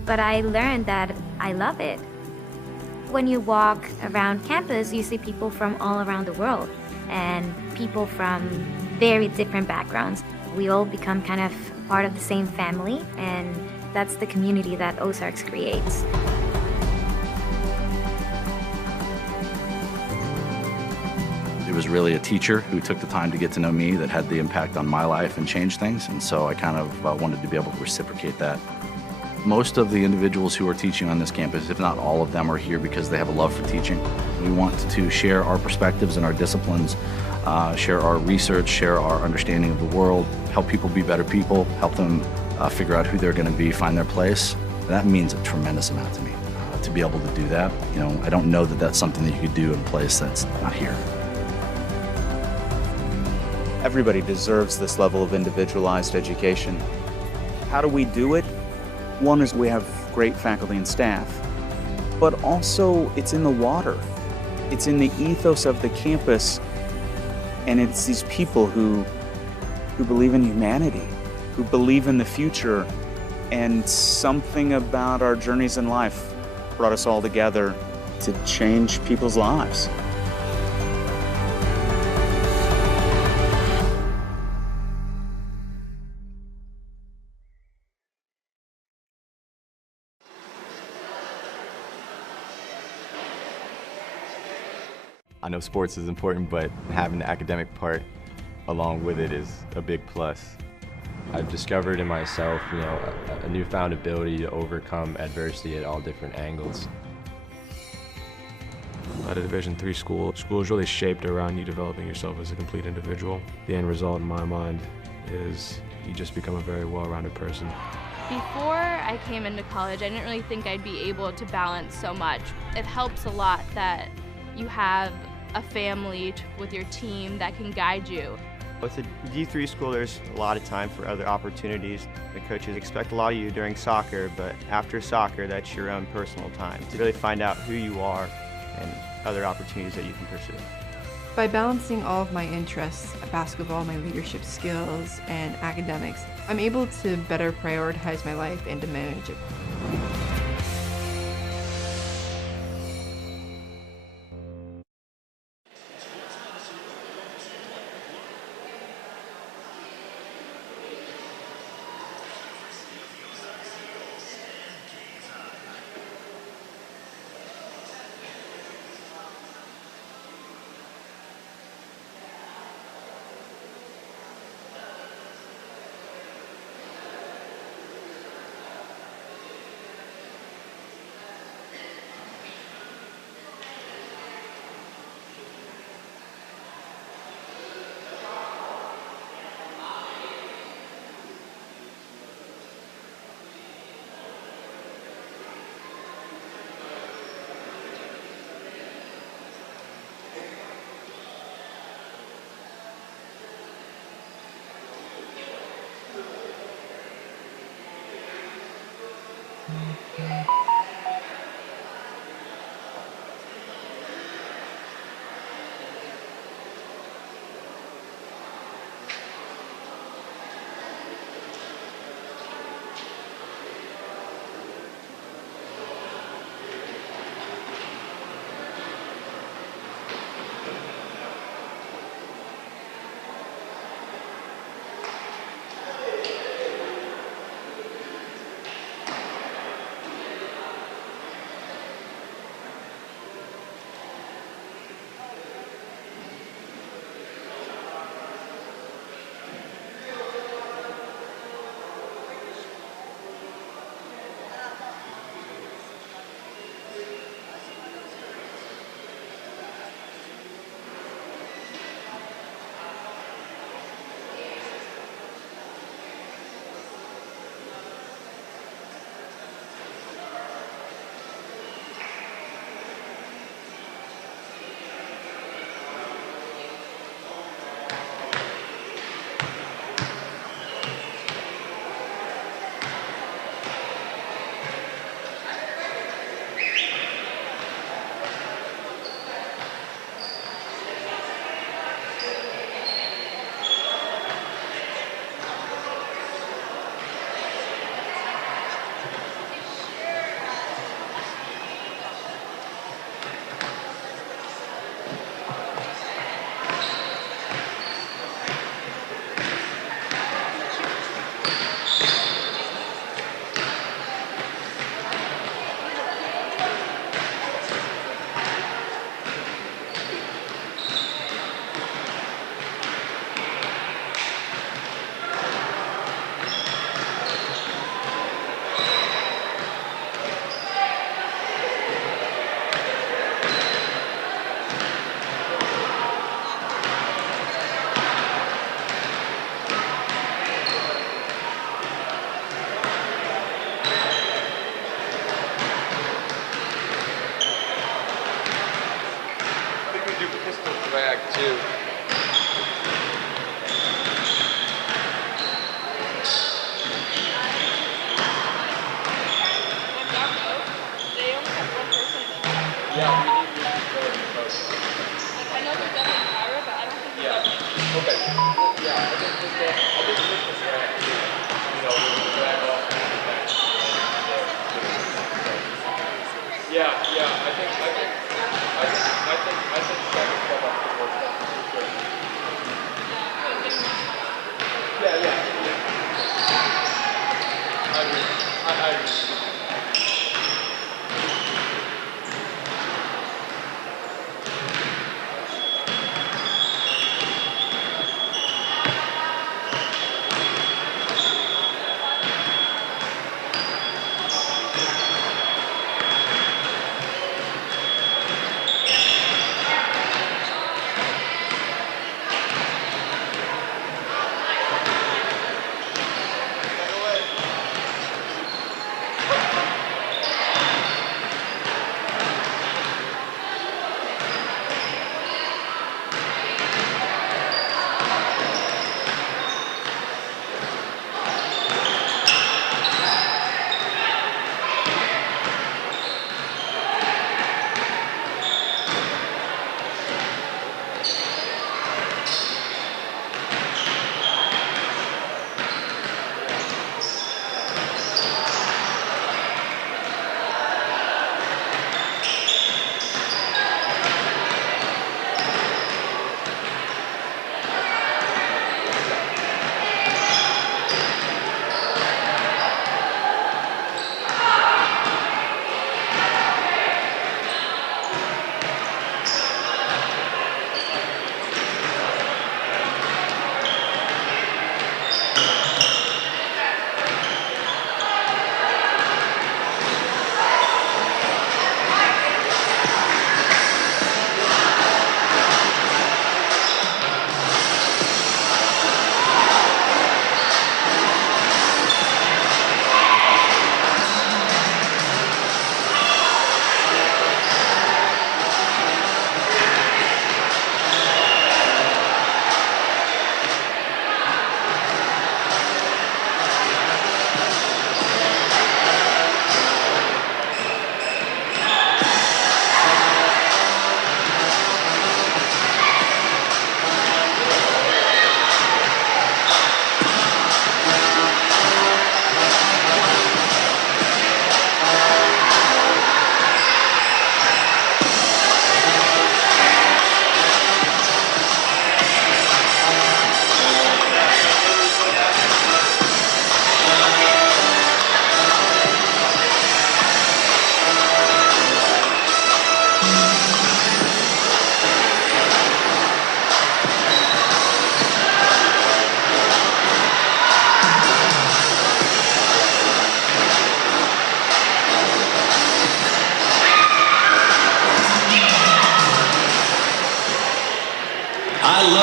But I learned that I love it. When you walk around campus, you see people from all around the world and people from very different backgrounds. We all become kind of part of the same family, and that's the community that Ozarks creates. It was really a teacher who took the time to get to know me that had the impact on my life and changed things, and so I kind of wanted to be able to reciprocate that. Most of the individuals who are teaching on this campus, if not all of them, are here because they have a love for teaching. We want to share our perspectives and our disciplines, share our research, share our understanding of the world, help people be better people, help them figure out who they're going to be, find their place. And that means a tremendous amount to me, to be able to do that. I don't know that that's something that you could do in a place that's not here. Everybody deserves this level of individualized education. How do we do it? One is we have great faculty and staff, but also it's in the water. It's in the ethos of the campus, and it's these people who believe in humanity, who believe in the future, and something about our journeys in life brought us all together to change people's lives. I know sports is important, but having the academic part along with it is a big plus. I've discovered in myself, a newfound ability to overcome adversity at all different angles. At a Division III school is really shaped around you developing yourself as a complete individual. The end result in my mind is you just become a very well-rounded person. Before I came into college, I didn't really think I'd be able to balance so much. It helps a lot that you have a family with your team that can guide you. With a D3 school, there's a lot of time for other opportunities. The coaches expect a lot of you during soccer, but after soccer, that's your own personal time to really find out who you are and other opportunities that you can pursue. By balancing all of my interests, basketball, my leadership skills, and academics, I'm able to better prioritize my life and to manage it.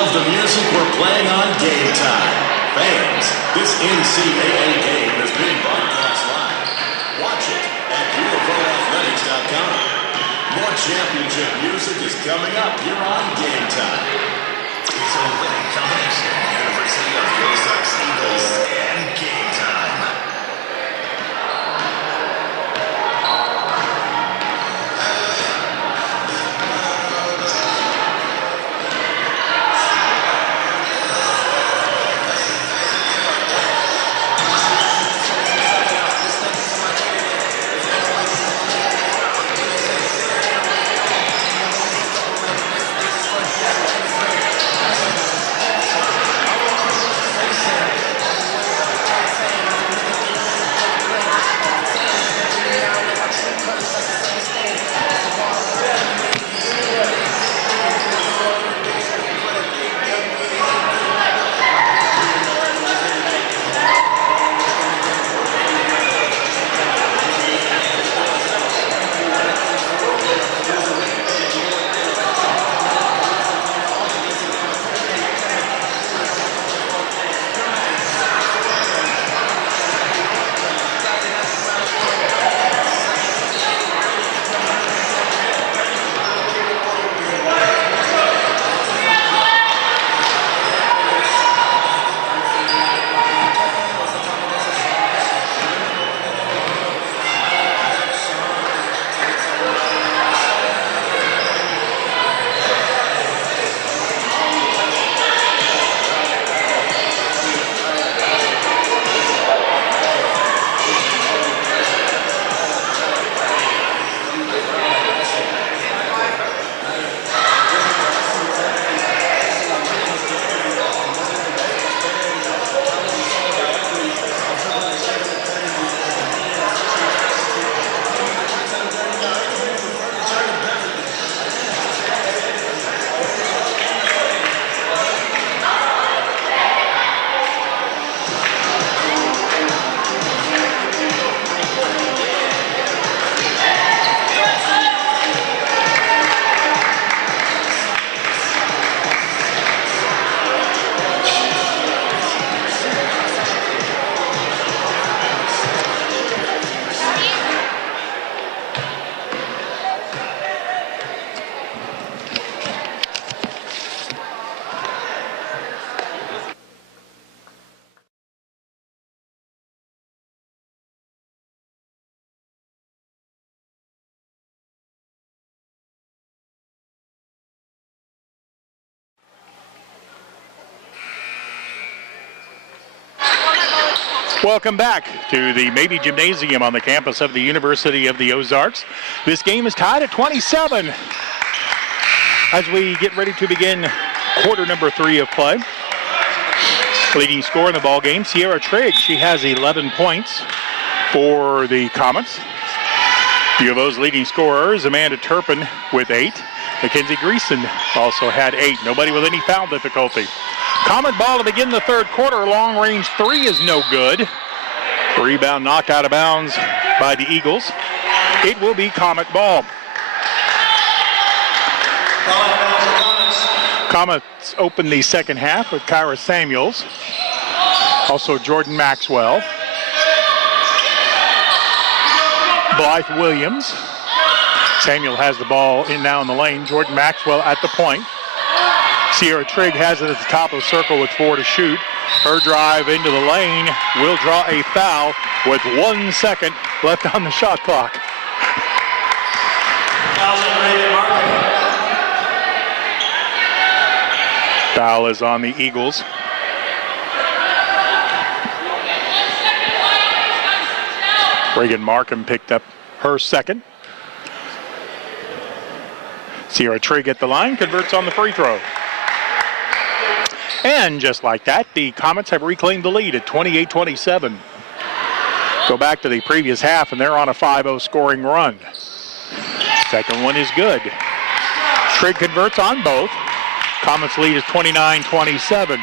love the music we're playing on Game Time. Fans, this NCAA game is being broadcast live. Watch it at UofOathletics.com. More championship music is coming up here on Game Time. It's a winning combination. University of the Ozarks Eagles and Game Time. Welcome back to the Mabee Gymnasium on the campus of the University of the Ozarks. This game is tied at 27 as we get ready to begin quarter number 3 of play. Leading scorer in the ball game, Sierra Trigg. She has 11 points for the Comets. U of O's leading scorers, Amanda Turpin with 8. Mackenzie Greason also had 8. Nobody with any foul difficulty. Comet ball to begin the third quarter. Long range 3 is no good. Rebound knocked out of bounds by the Eagles. It will be Comet ball. Comets open the second half with Kyra Samuels. Also Jordan Maxwell. Blythe Williams. Samuel has the ball in now in the lane. Jordan Maxwell at the point. Sierra Trigg has it at the top of the circle with 4 to shoot. Her drive into the lane will draw a foul with 1 second left on the shot clock. Foul is on the Eagles. Reagan Markham picked up her second. Sierra Trigg at the line, converts on the free throw. And just like that, the Comets have reclaimed the lead at 28-27. Go back to the previous half, and they're on a 5-0 scoring run. Second one is good. Trigg converts on both. Comets lead is 29-27.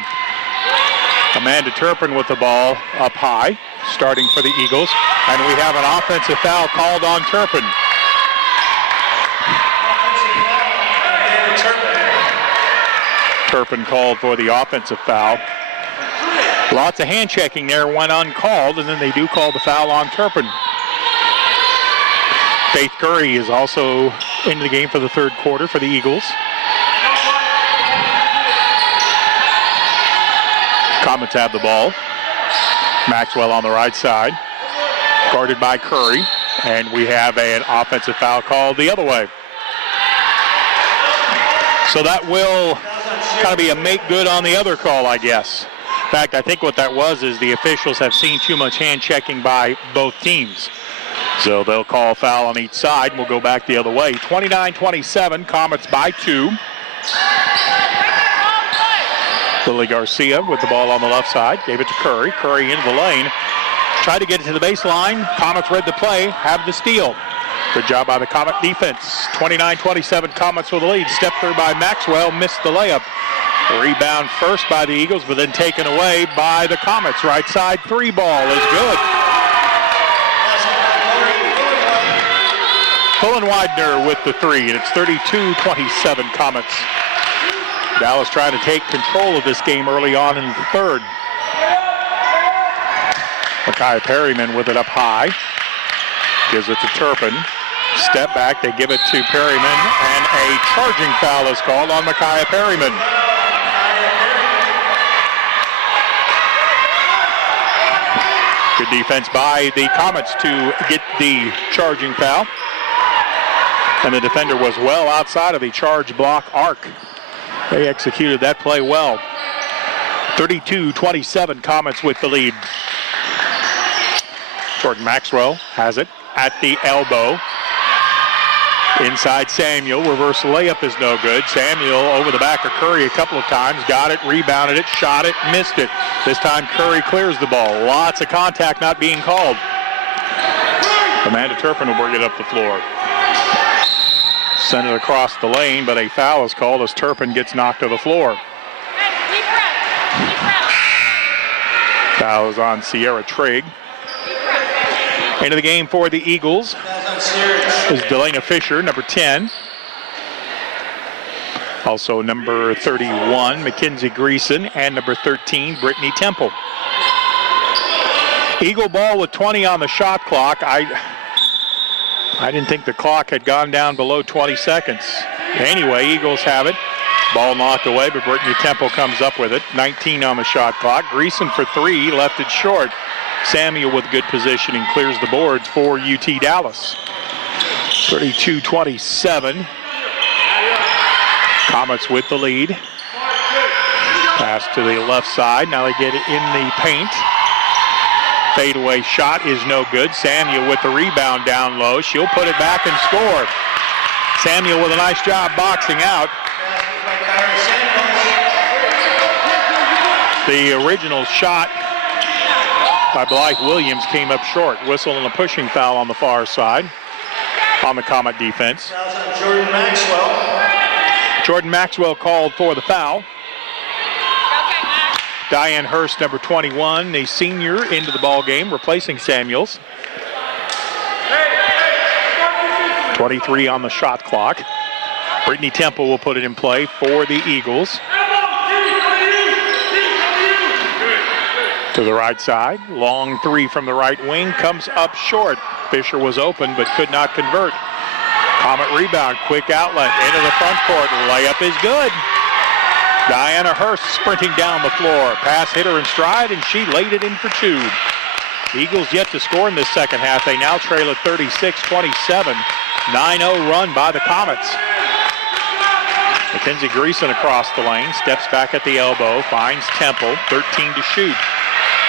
Amanda Turpin with the ball up high, starting for the Eagles. And we have an offensive foul called on Turpin. Turpin called for the offensive foul. Lots of hand checking there went uncalled, and then they do call the foul on Turpin. Faith Curry is also into the game for the third quarter for the Eagles. Comets have the ball. Maxwell on the right side, guarded by Curry, and we have an offensive foul called the other way. So that will kind of be a make good on the other call, I guess. In fact, I think what that was is the officials have seen too much hand checking by both teams. So they'll call a foul on each side, and we'll go back the other way. 29-27, Comets by 2. Lily Garcia with the ball on the left side, gave it to Curry. Curry into the lane, tried to get it to the baseline. Comets read the play, have the steal. Good job by the Comet defense. 29-27, Comets with the lead. Step through by Maxwell, missed the layup. Rebound first by the Eagles, but then taken away by the Comets. Right side three ball is good. Pullen Widener with the three, and it's 32-27 Comets. Dallas trying to take control of this game early on in the third. Micaiah Perryman with it up high. Gives it to Turpin. Step back, they give it to Perryman, and a charging foul is called on Micaiah Perryman. Good defense by the Comets to get the charging foul. And the defender was well outside of the charge block arc. They executed that play well. 32-27, Comets with the lead. Jordan Maxwell has it at the elbow. Inside Samuel, reverse layup is no good. Samuel over the back of Curry a couple of times, got it, rebounded it, shot it, missed it. This time Curry clears the ball. Lots of contact not being called. Amanda Turpin will bring it up the floor. Send it across the lane, but a foul is called as Turpin gets knocked to the floor. Foul is on Sierra Trigg. Into the game for the Eagles is Delana Fisher, number 10. Also number 31, Mackenzie Greason, and number 13, Brittany Temple. Eagle ball with 20 on the shot clock. I didn't think the clock had gone down below 20 seconds. Anyway, Eagles have it. Ball knocked away, but Brittany Temple comes up with it. 19 on the shot clock. Greason for three, left it short. Samuel with good positioning clears the boards for UT Dallas. 32-27. Comets with the lead. Pass to the left side. Now they get it in the paint. Fadeaway shot is no good. Samuel with the rebound down low. She'll put it back and score. Samuel with a nice job boxing out. The original shot by Blythe Williams came up short. Whistle and a pushing foul on the far side on the Comet defense. Jordan Maxwell. Jordan Maxwell called for the foul. Diane Hurst, number 21, the senior, into the ball game, replacing Samuels. 23 on the shot clock. Brittany Temple will put it in play for the Eagles. To the right side, long three from the right wing, comes up short. Fisher was open but could not convert. Comet rebound, quick outlet into the front court. Layup is good. Diana Hurst sprinting down the floor. Pass hit her in stride, and she laid it in for two. Eagles yet to score in this second half. They now trail at 36-27. 9-0 run by the Comets. Mackenzie Greason across the lane, steps back at the elbow, finds Temple, 13 to shoot.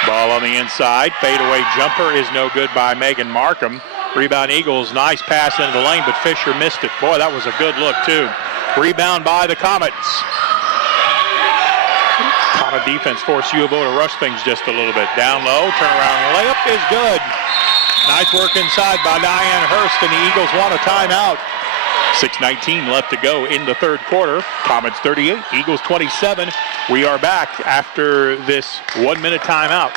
Ball on the inside, fadeaway jumper is no good by Megan Markham. Rebound Eagles, nice pass into the lane, but Fisher missed it. Boy, that was a good look too. Rebound by the Comets. Comet defense forced U of O to rush things just a little bit. Down low, turnaround layup is good. Nice work inside by Diane Hurst, and the Eagles want a timeout. 6:19 left to go in the third quarter. Comets 38, Eagles 27. We are back after this 1-minute timeout.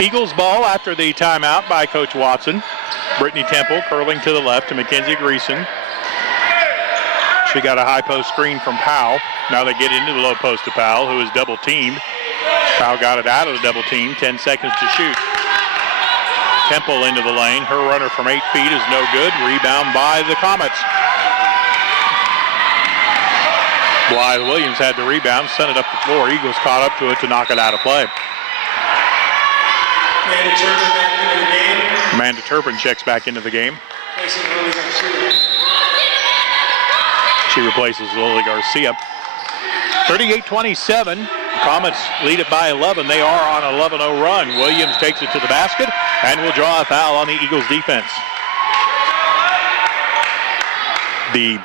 Eagles ball after the timeout by Coach Watson. Brittany Temple curling to the left to Mackenzie Greason. She got a high post screen from Powell. Now they get into the low post to Powell, who is double teamed. Powell got it out of the double team. 10 seconds to shoot. Temple into the lane. Her runner from 8 feet is no good. Rebound by the Comets. Blythe Williams had the rebound, sent it up the floor. Eagles caught up to it to knock it out of play. Amanda Turpin checks back into the game. She replaces Lily Garcia. 38-27. Comets lead it by 11. They are on an 11-0 run. Williams takes it to the basket and will draw a foul on the Eagles defense. The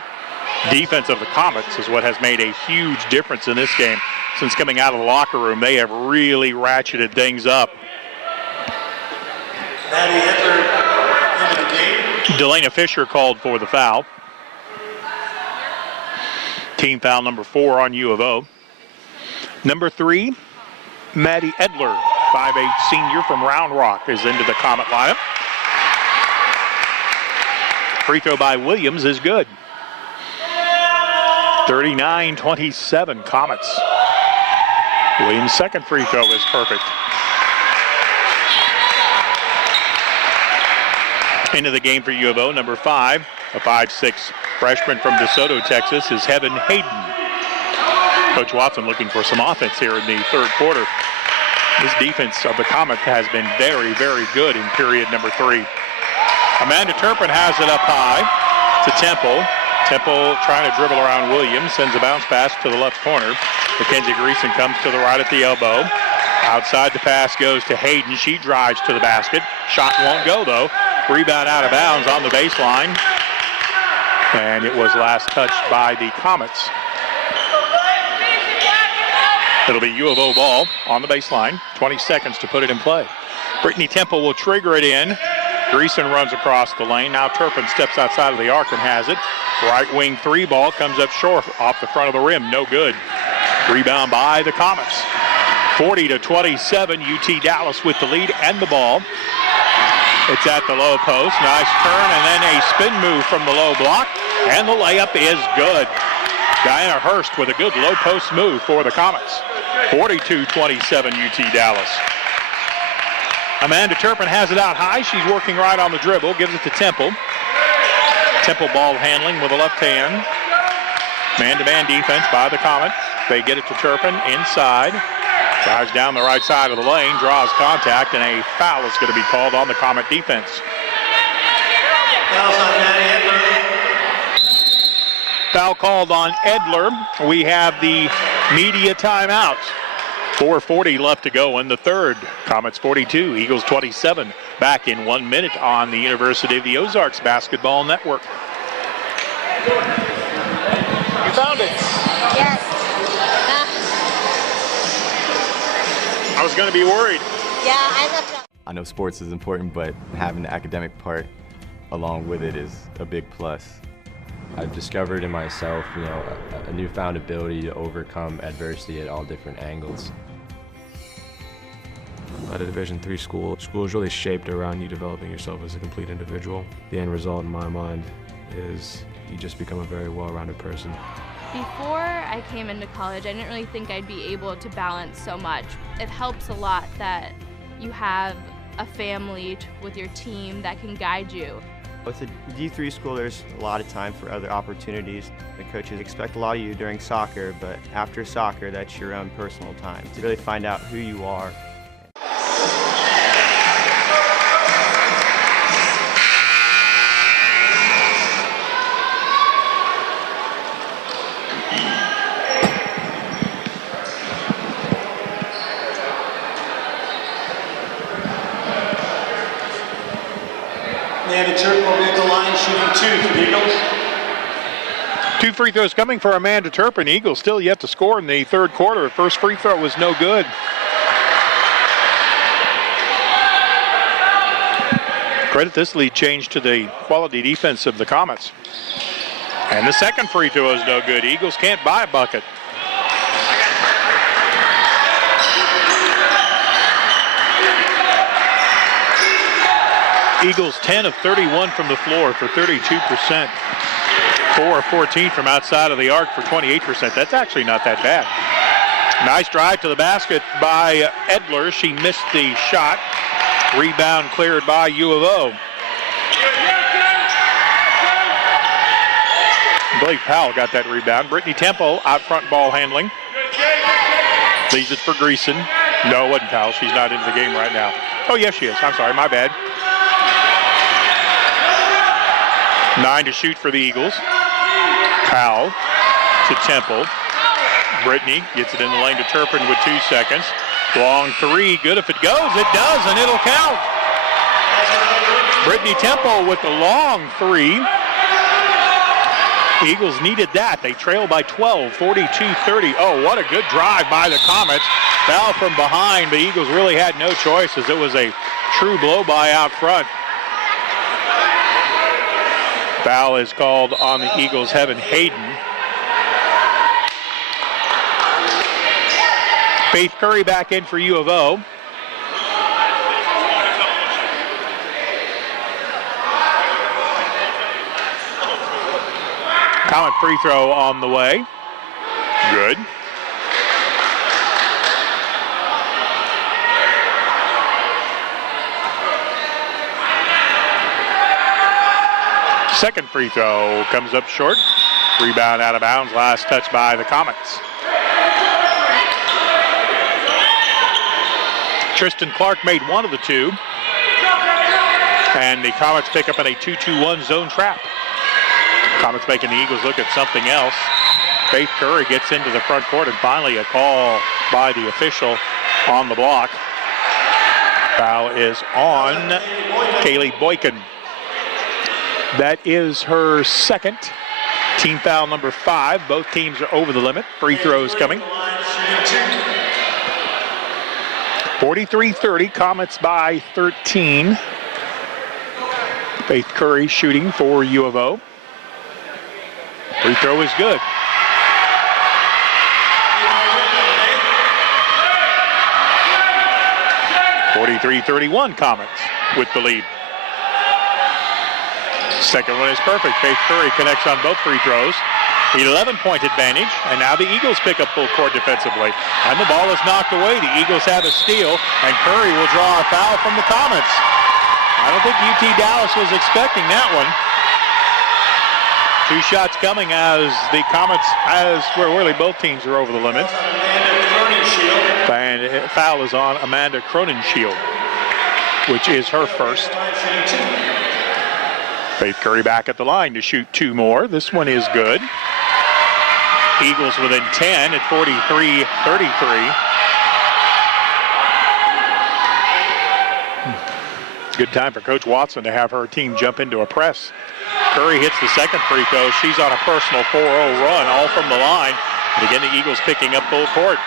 defense of the Comets is what has made a huge difference in this game. Since coming out of the locker room, they have really ratcheted things up. Delana Fisher called for the foul. Team foul number 4 on U of O. Number 3, Maddie Edler, 5'8" senior from Round Rock, is into the Comet lineup. Free throw by Williams is good. 39-27 Comets. Williams' second free throw is perfect. Into the game for U of O, number 5, a 5'6" freshman from DeSoto, Texas, is Heaven Hayden. Coach Watson looking for some offense here in the third quarter. This defense of the Comet has been very, very good in period number 3. Amanda Turpin has it up high to Temple. Temple trying to dribble around Williams, sends a bounce pass to the left corner. Mackenzie Greason comes to the right at the elbow. Outside the pass goes to Hayden. She drives to the basket. Shot won't go though. Rebound out of bounds on the baseline. And it was last touched by the Comets. It'll be U of O ball on the baseline. 20 seconds to put it in play. Brittany Temple will trigger it in. Greason runs across the lane. Now Turpin steps outside of the arc and has it. Right wing 3 ball comes up short off the front of the rim. No good. Rebound by the Comets. 40-27. UT Dallas with the lead and the ball. It's at the low post. Nice turn and then a spin move from the low block. And the layup is good. Diana Hurst with a good low post move for the Comets. 42-27 UT Dallas. Amanda Turpin has it out high. She's working right on the dribble. Gives it to Temple. Temple ball handling with a left hand. Man-to-man defense by the Comet. They get it to Turpin inside. Drives down the right side of the lane. Draws contact, and a foul is going to be called on the Comet defense. Foul called on Edler. We have the media timeout. 4:40 left to go in the third. Comets 42, Eagles 27. Back in 1 minute on the University of the Ozarks Basketball Network. You found it. Yes. I was going to be worried. Yeah, I left it. I know sports is important, but having the academic part along with it is a big plus. I've discovered in myself, a newfound ability to overcome adversity at all different angles. At a Division III school is really shaped around you developing yourself as a complete individual. The end result in my mind is you just become a very well-rounded person. Before I came into college, I didn't really think I'd be able to balance so much. It helps a lot that you have a family with your team that can guide you. With a D3 school, there's a lot of time for other opportunities. The coaches expect a lot of you during soccer, but after soccer, that's your own personal time to really find out who you are. Amanda Turpin will be at the line shooting 2 for the Eagles. 2 free throws coming for Amanda Turpin. Eagles still yet to score in the third quarter. Her first free throw was no good. Credit this lead change to the quality defense of the Comets. And the second free throw is no good. Eagles can't buy a bucket. Eagles 10 of 31 from the floor for 32%. 4 of 14 from outside of the arc for 28%. That's actually not that bad. Nice drive to the basket by Edler. She missed the shot. Rebound cleared by U of O. Blake Powell got that rebound. Brittany Temple out front ball handling. Leaves it for Greason. No, it wasn't Powell. She's not into the game right now. Oh, yes, she is. I'm sorry, my bad. 9 to shoot for the Eagles. Powell to Temple. Brittany gets it in the lane to Turpin with 2 seconds. Long three, good if it goes. It does, and it'll count. Brittany Temple with the long three. The Eagles needed that. They trail by 12, 42-30. Oh, what a good drive by the Comets. Foul from behind. The Eagles really had no choice as it was a true blow-by out front. Foul is called on the Eagles, Heaven Hayden. Faith Curry back in for U of O. Comet free throw on the way. Good. Second free throw comes up short. Rebound out of bounds. Last touch by the Comets. Tristan Clark made one of the two. And the Comets pick up in a 2-2-1 zone trap. Comets making the Eagles look at something else. Faith Curry gets into the front court, and finally a call by the official on the block. Foul is on Kaylee Boykin. That is her second. Team foul number 5. Both teams are over the limit. Free throws coming. 43-30, Comets by 13. Faith Curry shooting for U of O. Free throw is good. (43-31) Comets with the lead. Second one is perfect. Faith Curry connects on both free throws. 11-point advantage, and now the Eagles pick up full court defensively. And the ball is knocked away. The Eagles have a steal, and Curry will draw a foul from the Comets. I don't think UT Dallas was expecting that one. 2 shots coming as the Comets, as where really both teams are over the limit. And foul is on Amanda Cronenshield, which is her first. Faith Curry back at the line to shoot 2 more. This one is good. Eagles within 10 at 43-33. Good time for Coach Watson to have her team jump into a press. Curry hits the second free throw. She's on a personal 4-0 run, all from the line. And again, the Eagles picking up full court.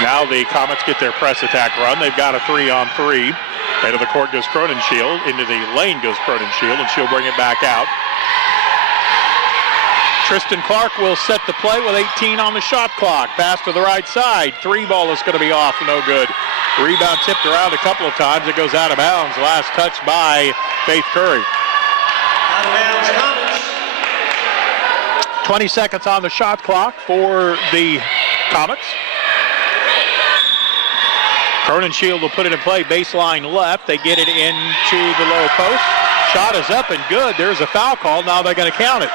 Now the Comets get their press attack run. They've got a 3-on-3. Head of the court goes Cronenshield. Into the lane goes Cronenshield, and she'll bring it back out. Tristan Clark will set the play with 18 on the shot clock. Pass to the right side. 3 ball is going to be off, no good. Rebound tipped around a couple of times. It goes out of bounds. Last touch by Faith Curry. Out of bounds, Comets. 20 seconds on the shot clock for the Comets. Cronenshield will put it in play. Baseline left. They get it into the low post. Shot is up and good. There's a foul call. Now they're going to count it.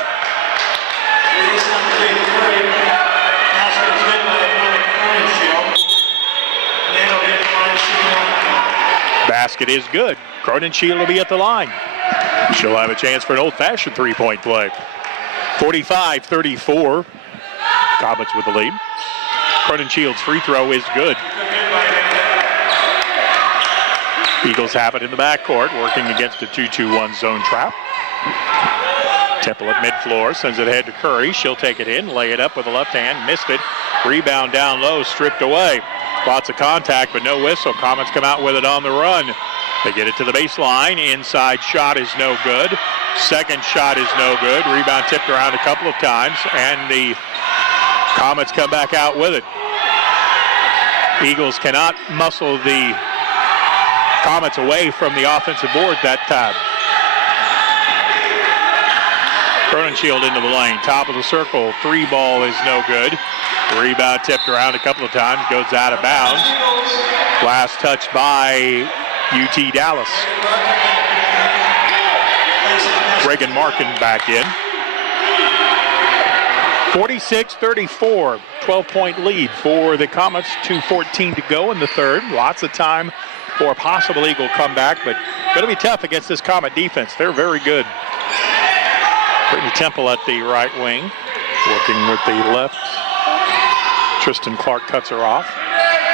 Basket is good. Cronenshield will be at the line. She'll have a chance for an old-fashioned 3-point play. 45-34. Comets with the lead. Cronenshield's free throw is good. Eagles have it in the backcourt, working against a 2-2-1 zone trap. Temple at mid-floor, sends it ahead to Curry. She'll take it in, lay it up with the left hand, missed it. Rebound down low, stripped away. Lots of contact, but no whistle. Comets come out with it on the run. They get it to the baseline. Inside shot is no good. Second shot is no good. Rebound tipped around a couple of times, and the Comets come back out with it. Eagles cannot muscle the Comets away from the offensive board that time. Shield into the lane, top of the circle, 3 ball is no good. Rebound tipped around a couple of times, goes out of bounds. Last touch by UT Dallas. Reagan Markin back in. 46-34, 12-point lead for the Comets, 2:14 to go in the third. Lots of time for a possible Eagle comeback, but going to be tough against this Comet defense. They're very good. Brittany Temple at the right wing, working with the left. Tristan Clark cuts her off.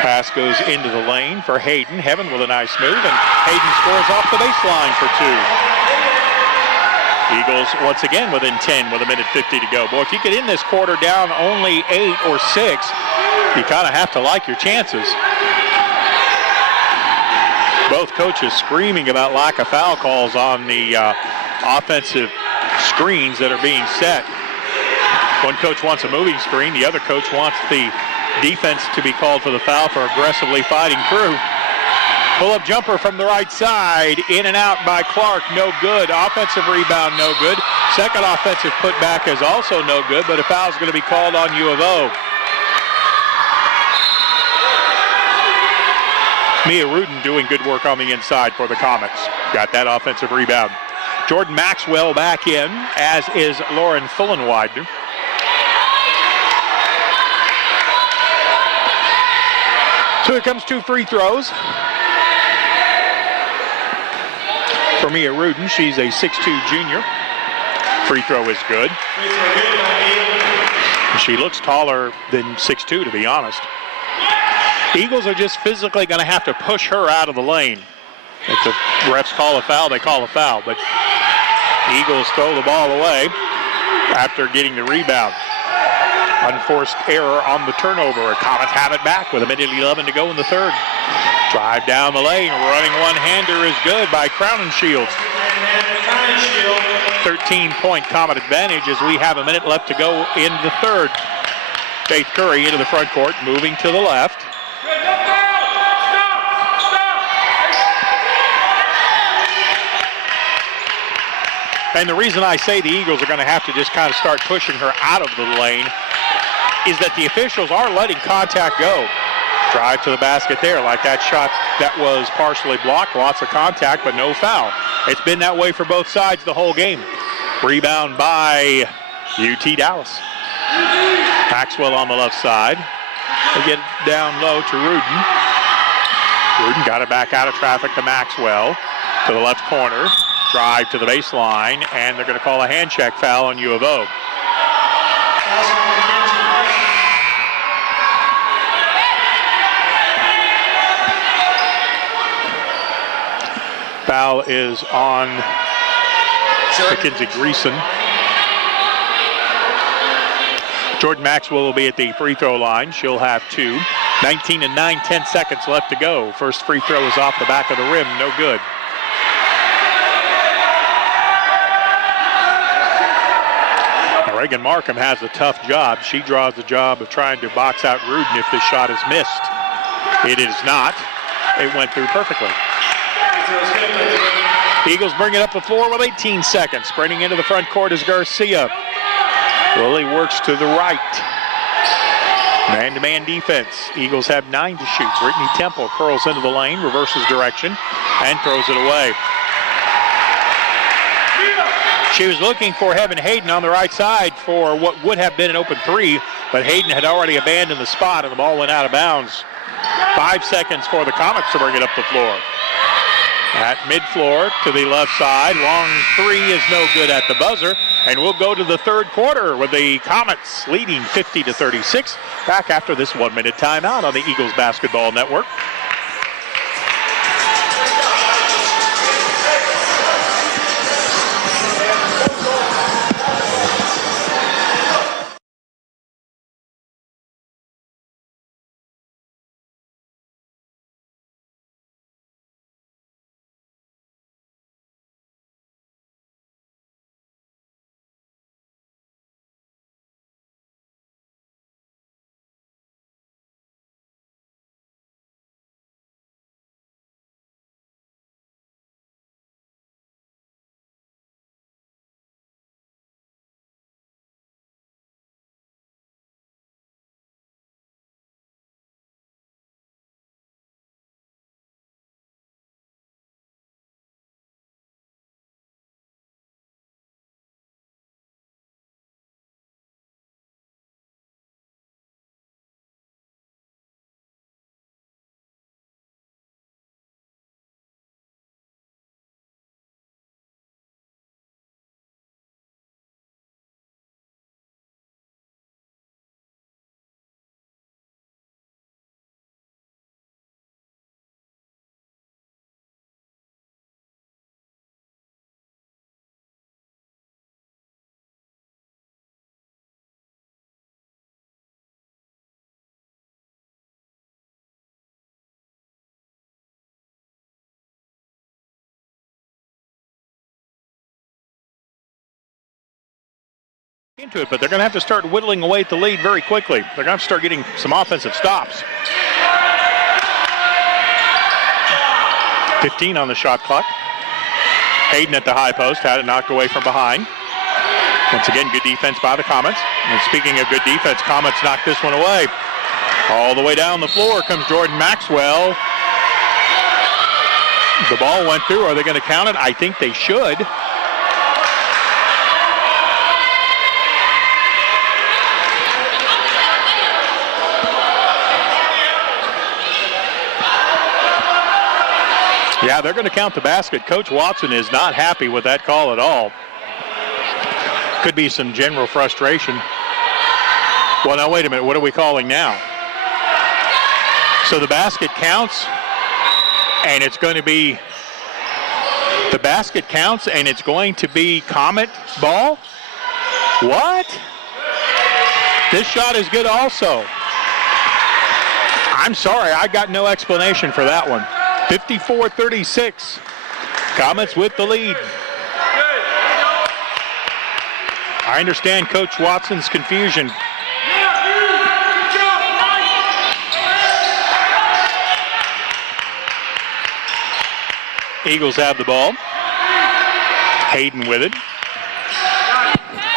Pass goes into the lane for Hayden. Heaven with a nice move, and Hayden scores off the baseline for 2. Eagles once again within 10 with 1:50 to go. Boy, if you get in this quarter down only 8 or 6, you kind of have to like your chances. Both coaches screaming about lack of foul calls on the offensive screens that are being set. One coach wants a moving screen, the other coach wants the defense to be called for the foul for aggressively fighting through. Pull-up jumper from the right side, in and out by Clark, no good. Offensive rebound, no good. Second offensive putback is also no good, but a foul is going to be called on U of O. Mia Rudin doing good work on the inside for the Comets. Got that offensive rebound. Jordan Maxwell back in, as is Lauren Fullenwidener. So here comes 2 free throws. For Mia Rudin, she's a 6'2" junior. Free throw is good. She looks taller than 6'2", to be honest. Eagles are just physically going to have to push her out of the lane. If the refs call a foul, they call a foul. But Eagles throw the ball away after getting the rebound. Unforced error on the turnover. Comets have it back with 1:11 to go in the third. Drive down the lane. Running one-hander is good by Crowninshield. 13-point Comet advantage as we have 1 minute left to go in the third. Faith Curry into the front court, moving to the left. And the reason I say the Eagles are going to have to just kind of start pushing her out of the lane is that the officials are letting contact go. Drive to the basket there, like that shot that was partially blocked. Lots of contact, but no foul. It's been that way for both sides the whole game. Rebound by UT Dallas. Maxwell on the left side. They get down low to Rudin. Rudin got it back out of traffic to Maxwell. To the left corner. Drive to the baseline, and they're going to call a hand check foul on U of O. Foul is on Mackenzie Greason. Jordan Maxwell will be at the free throw line. She'll have 2. 19 and 9, 10 seconds left to go. First free throw is off the back of the rim, no good. Reagan Markham has a tough job. She draws the job of trying to box out Rudin if this shot is missed. It is not. It went through perfectly. Eagles bring it up the floor with 18 seconds. Sprinting into the front court is Garcia. Lilly works to the right. Man-to-man defense. Eagles have 9 to shoot. Brittany Temple curls into the lane, reverses direction, and throws it away. She was looking for Heaven Hayden on the right side for what would have been an open 3, but Hayden had already abandoned the spot and the ball went out of bounds. 5 seconds for the Comets to bring it up the floor. At mid-floor to the left side, long 3 is no good at the buzzer, and we'll go to the third quarter with the Comets leading 50-36. Back after this 1-minute timeout on the Eagles Basketball Network. into it, but they're going to have to start whittling away at the lead very quickly. They're going to have to start getting some offensive stops. 15 on the shot clock. Hayden at the high post had it knocked away from behind. Once again, good defense by the Comets. And speaking of good defense, Comets knocked this one away. All the way down the floor comes Jordan Maxwell. The ball went through. Are they going to count it? I think they should. Yeah, they're going to count the basket. Coach Watson is not happy with that call at all. Could be some general frustration. Well, now, wait a minute. What are we calling now? So the basket counts, and it's going to be the basket counts, and it's going to be Comet ball? What? This shot is good also. I'm sorry, I got no explanation for that one. 54-36. Comets with the lead. I understand Coach Watson's confusion. Eagles have the ball. Hayden with it.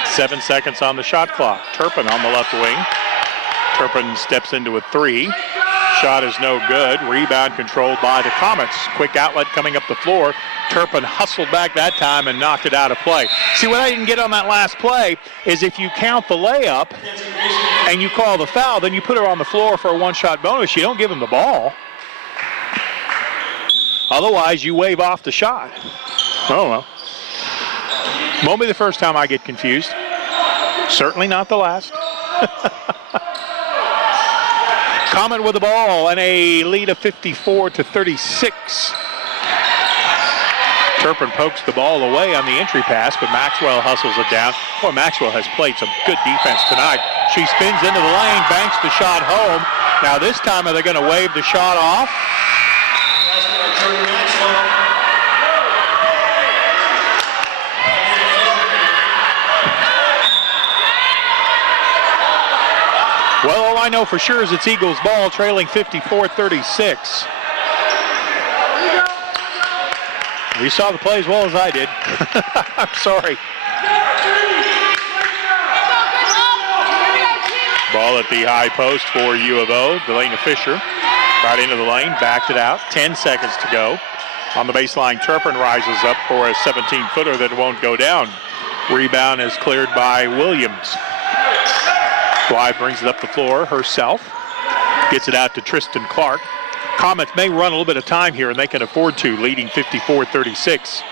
7 seconds on the shot clock. Turpin on the left wing. Turpin steps into a three. Shot is no good. Rebound controlled by the Comets. Quick outlet coming up the floor. Turpin hustled back that time and knocked it out of play. See, what I didn't get on that last play is if you count the layup and you call the foul, then you put her on the floor for a one-shot bonus. You don't give him the ball. Otherwise, you wave off the shot. Oh, well. Won't be the first time I get confused. Certainly not the last. Comet with the ball and a lead of 54-36. Turpin pokes the ball away on the entry pass, but Maxwell hustles it down. Boy, Maxwell has played some good defense tonight. She spins into the lane, banks the shot home. Now this time, are they going to wave the shot off? Well, all I know for sure is it's Eagles ball, trailing 54-36. You saw the play as well as I did. I'm sorry. Ball at the high post for U of O. Delana Fisher right into the lane, backed it out. 10 seconds to go. On the baseline, Turpin rises up for a 17-footer that won't go down. Rebound is cleared by Williams. Blythe brings it up the floor herself. Gets it out to Tristan Clark. Comets may run a little bit of time here, and they can afford to, leading 54-36.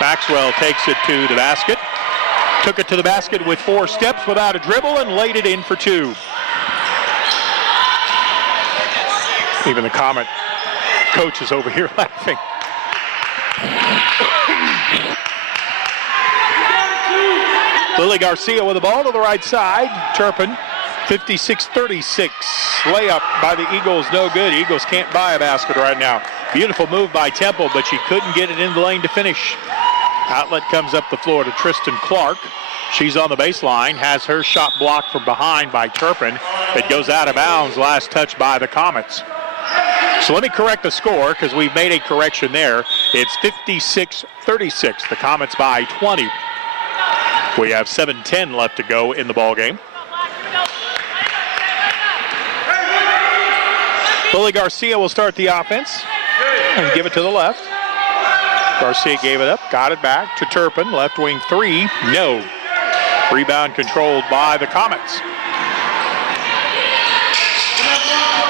Maxwell takes it to the basket. Took it to the basket with 4 steps without a dribble and laid it in for 2. Even the Comet coach is over here laughing. Lily Garcia with the ball to the right side. Turpin, 56-36. Layup by the Eagles, no good. Eagles can't buy a basket right now. Beautiful move by Temple, but she couldn't get it in the lane to finish. Outlet comes up the floor to Tristan Clark. She's on the baseline, has her shot blocked from behind by Turpin. It goes out of bounds, last touch by the Comets. So let me correct the score because we've made a correction there. It's 56-36. The Comets by 20. We have 7:10 left to go in the ball game. Lily Garcia will start the offense and give it to the left. Garcia gave it up, got it back to Turpin. Left wing three, no. Rebound controlled by the Comets.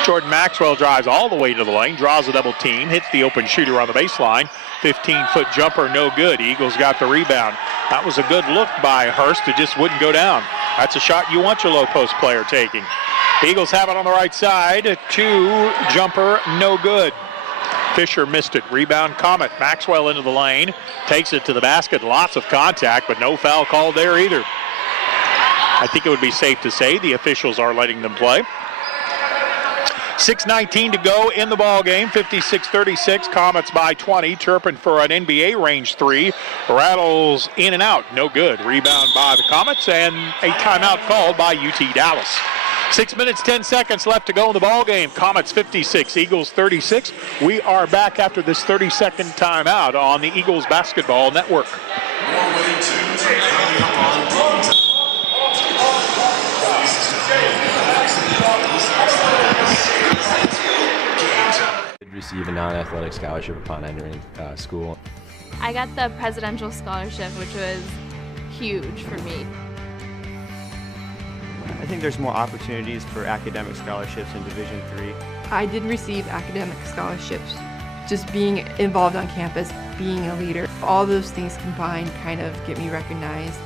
Jordan Maxwell drives all the way to the lane, draws a double team, hits the open shooter on the baseline. 15-foot jumper, no good. Eagles got the rebound. That was a good look by Hurst. It just wouldn't go down. That's a shot you want your low post player taking. Eagles have it on the right side. 2, jumper, no good. Fisher missed it. Rebound Comet. Maxwell into the lane. Takes it to the basket. Lots of contact, but no foul called there either. I think it would be safe to say the officials are letting them play. 6:19 to go in the ball game. 56-36. Comets by 20. Turpin for an NBA range three. Rattles in and out. No good. Rebound by the Comets and a timeout called by UT Dallas. 6 minutes, 10 seconds left to go in the ball game. Comets 56, Eagles 36. We are back after this 30-second timeout on the Eagles Basketball Network. I did receive a non-athletic scholarship upon entering school. I got the presidential scholarship, which was huge for me. I think there's more opportunities for academic scholarships in Division III. I did receive academic scholarships. Just being involved on campus, being a leader, all those things combined kind of get me recognized.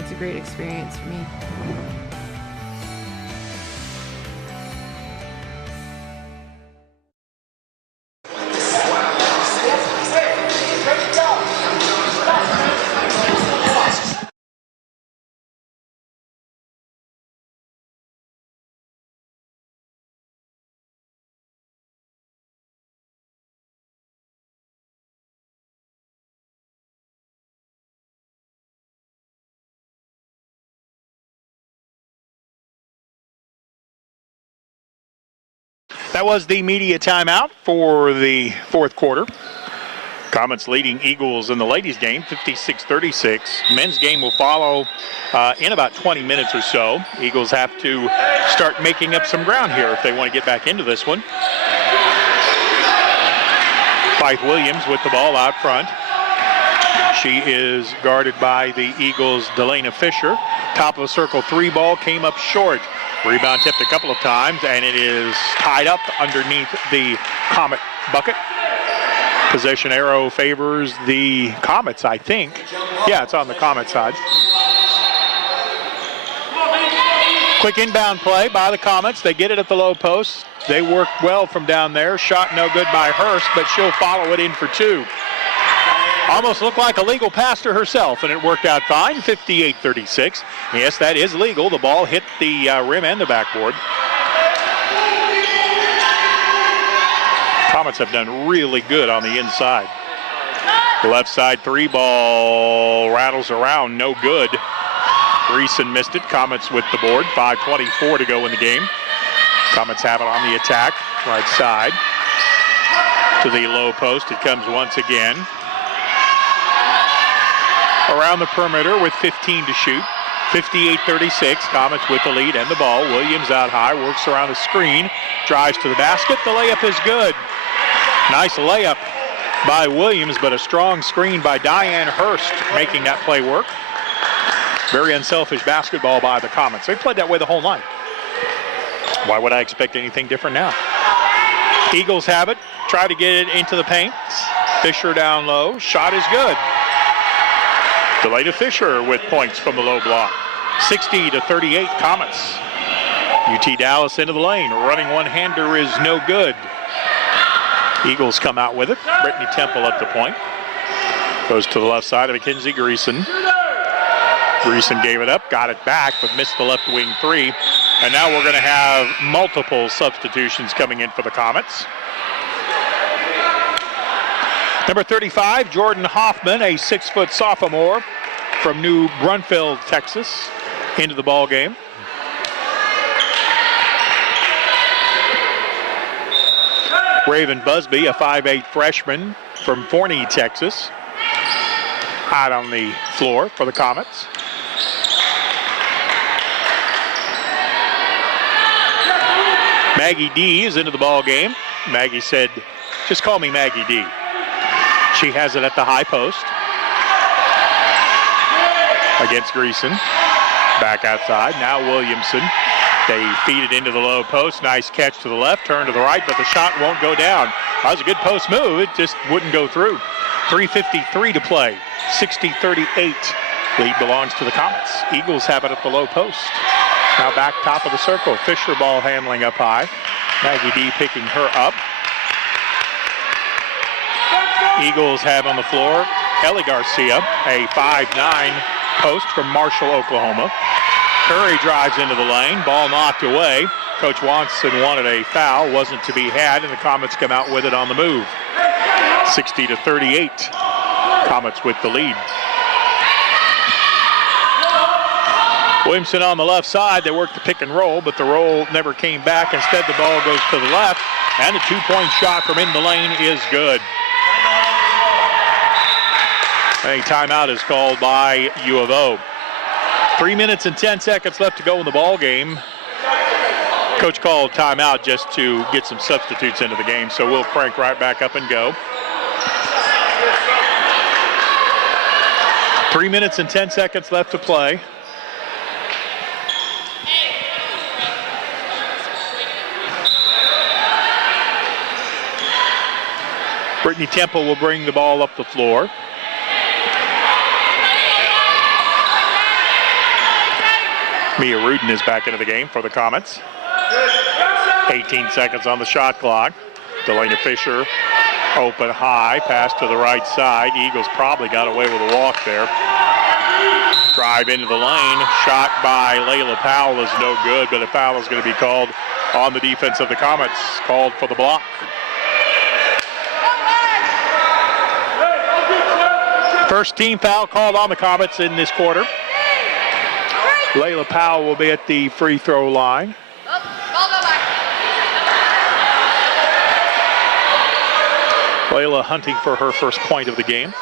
It's a great experience for me. That was the media timeout for the fourth quarter. Comets leading Eagles in the ladies game, 56-36. Men's game will follow in about 20 minutes or so. Eagles have to start making up some ground here if they want to get back into this one. Fife Williams with the ball out front. She is guarded by the Eagles' Delana Fisher. Top of the circle three ball came up short. Rebound tipped a couple of times, and it is tied up underneath the Comet bucket. Possession arrow favors the Comets, I think. Yeah, it's on the Comet side. Quick inbound play by the Comets. They get it at the low post. They work well from down there. Shot no good by Hurst, but she'll follow it in for two. Almost looked like a legal pass to herself, and it worked out fine, 58-36. Yes, that is legal. The ball hit the rim and the backboard. Comets have done really good on the inside. Left side three ball rattles around, no good. Greason missed it. Comets with the board, 5:24 to go in the game. Comets have it on the attack, right side. To the low post, it comes once again. Around the perimeter with 15 to shoot. 58-36, Comets with the lead and the ball. Williams out high, works around the screen, drives to the basket. The layup is good. Nice layup by Williams, but a strong screen by Diane Hurst making that play work. Very unselfish basketball by the Comets. They played that way the whole night. Why would I expect anything different now? Eagles have it, try to get it into the paint. Fisher down low, shot is good. Delana Fisher with points from the low block. 60-38 Comets. UT Dallas into the lane. Running one-hander is no good. Eagles come out with it. Brittany Temple at the point. Goes to the left side of Mackenzie Greason. Greason gave it up, got it back, but missed the left wing three. And now we're going to have multiple substitutions coming in for the Comets. Number 35, Jordan Hoffman, a 6-foot sophomore from New Braunfels, Texas, into the ball game. Raven Busby, a 5'8 freshman from Forney, Texas, out on the floor for the Comets. Maggie D is into the ball game. Maggie said, just call me Maggie D. She has it at the high post against Greason. Back outside. Now Williamson. They feed it into the low post. Nice catch to the left, turn to the right, but the shot won't go down. That was a good post move. It just wouldn't go through. 3:53 to play. 60-38. Lead belongs to the Comets. Eagles have it at the low post. Now back top of the circle. Fisher ball handling up high. Maggie D picking her up. Eagles have on the floor Ellie Garcia, a 5'9 post from Marshall, Oklahoma. Curry drives into the lane. Ball knocked away. Coach Watson wanted a foul, wasn't to be had, and the Comets come out with it on the move. 60-38. Comets with the lead. Williamson on the left side. They worked the pick and roll, but the roll never came back. Instead, the ball goes to the left, and the two-point shot from in the lane is good. A timeout is called by U of O. 3 minutes and 10 seconds left to go in the ball game. Coach called timeout just to get some substitutes into the game, so we'll crank right back up and go. 3 minutes and 10 seconds left to play. Brittany Temple will bring the ball up the floor. Mia Rudin is back into the game for the Comets. 18 seconds on the shot clock. Delana Fisher open high, pass to the right side. Eagles probably got away with a walk there. Drive into the lane, shot by Layla Powell is no good, but a foul is going to be called on the defense of the Comets, called for the block. First team foul called on the Comets in this quarter. Layla Powell will be at the free throw line. Layla hunting for her first point of the game.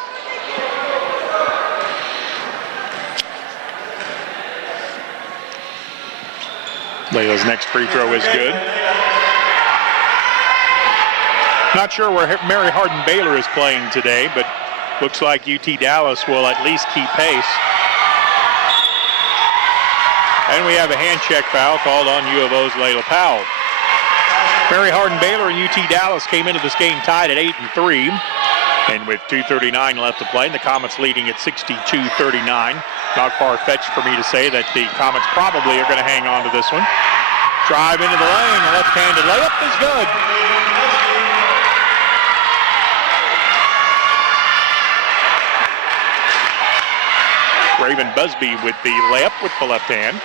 Layla's next free throw is good. Not sure where Mary Hardin Baylor is playing today, but looks like UT Dallas will at least keep pace. And we have a hand check foul called on U of O's Layla Powell. Mary Hardin Baylor and UT Dallas came into this game tied at 8-3. And with 2:39 left to play, and the Comets leading at 62-39. Not far-fetched for me to say that the Comets probably are going to hang on to this one. Drive into the lane, left-handed layup is good. Raven Busby with the layup with the left hand.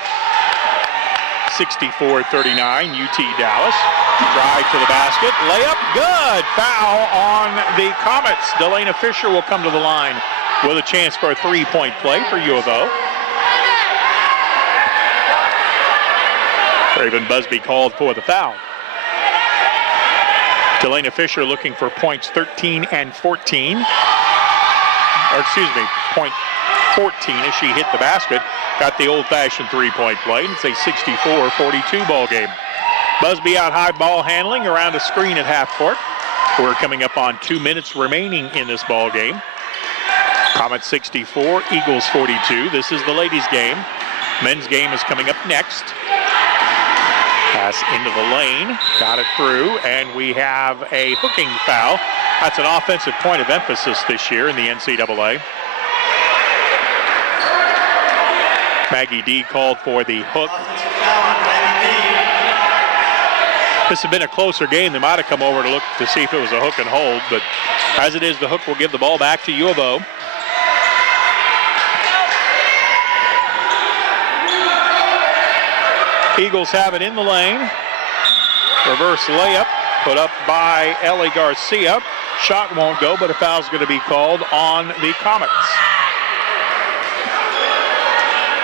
64-39, UT Dallas. Drive to the basket, layup, good. Foul on the Comets. Delana Fisher will come to the line with a chance for a three-point play for U of O. Raven Busby called for the foul. Delana Fisher looking for points 13 and 14. Or excuse me, point 14 as she hit the basket. Got the old-fashioned three-point play. It's a 64-42 ball game. Busby out high ball handling around a screen at half court. We're coming up on 2 minutes remaining in this ball game. Comets 64, Eagles 42. This is the ladies' game. Men's game is coming up next. Pass into the lane, got it through, and we have a hooking foul. That's an offensive point of emphasis this year in the NCAA. Maggie D called for the hook. This had been a closer game. They might have come over to look to see if it was a hook and hold, but as it is, the hook will give the ball back to U of O. Eagles have it in the lane. Reverse layup put up by Ellie Garcia. Shot won't go, but a foul's going to be called on the Comets.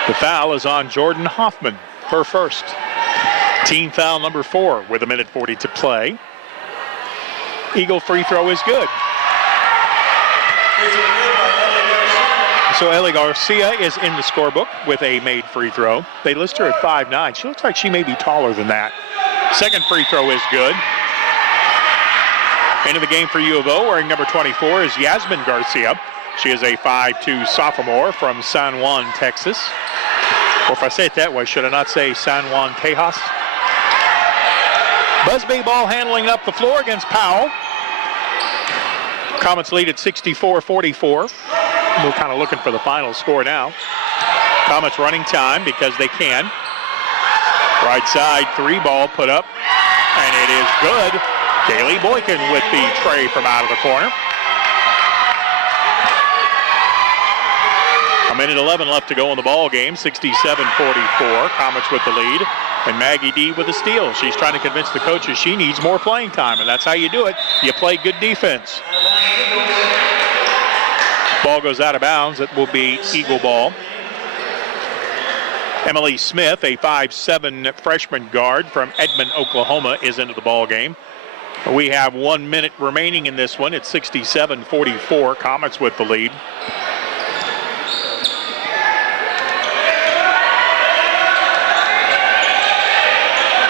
The foul is on Jordan Hoffman, her first. Team foul number 4 with 1:40 to play. Eagle free throw is good. So Ellie Garcia is in the scorebook with a made free throw. They list her at 5'9". She looks like she may be taller than that. Second free throw is good. Into the game for U of O, wearing number 24 is Yasmin Garcia. She is a 5'2" sophomore from San Juan, Texas. Or if I say it that way, should I not say San Juan, Tejas? Busby ball handling up the floor against Powell. Comets lead at 64-44. We're kind of looking for the final score now. Comets running time because they can. Right side three ball put up, and it is good. Kaylee Boykin with the tray from out of the corner. 1:11 left to go in the ball game. 67-44. Comets with the lead. And Maggie D with a steal. She's trying to convince the coaches she needs more playing time, and that's how you do it. You play good defense. Ball goes out of bounds. It will be Eagle ball. Emily Smith, a 5'7" freshman guard from Edmond, Oklahoma, is into the ball game. We have 1 minute remaining in this one. It's 67-44. Comets with the lead.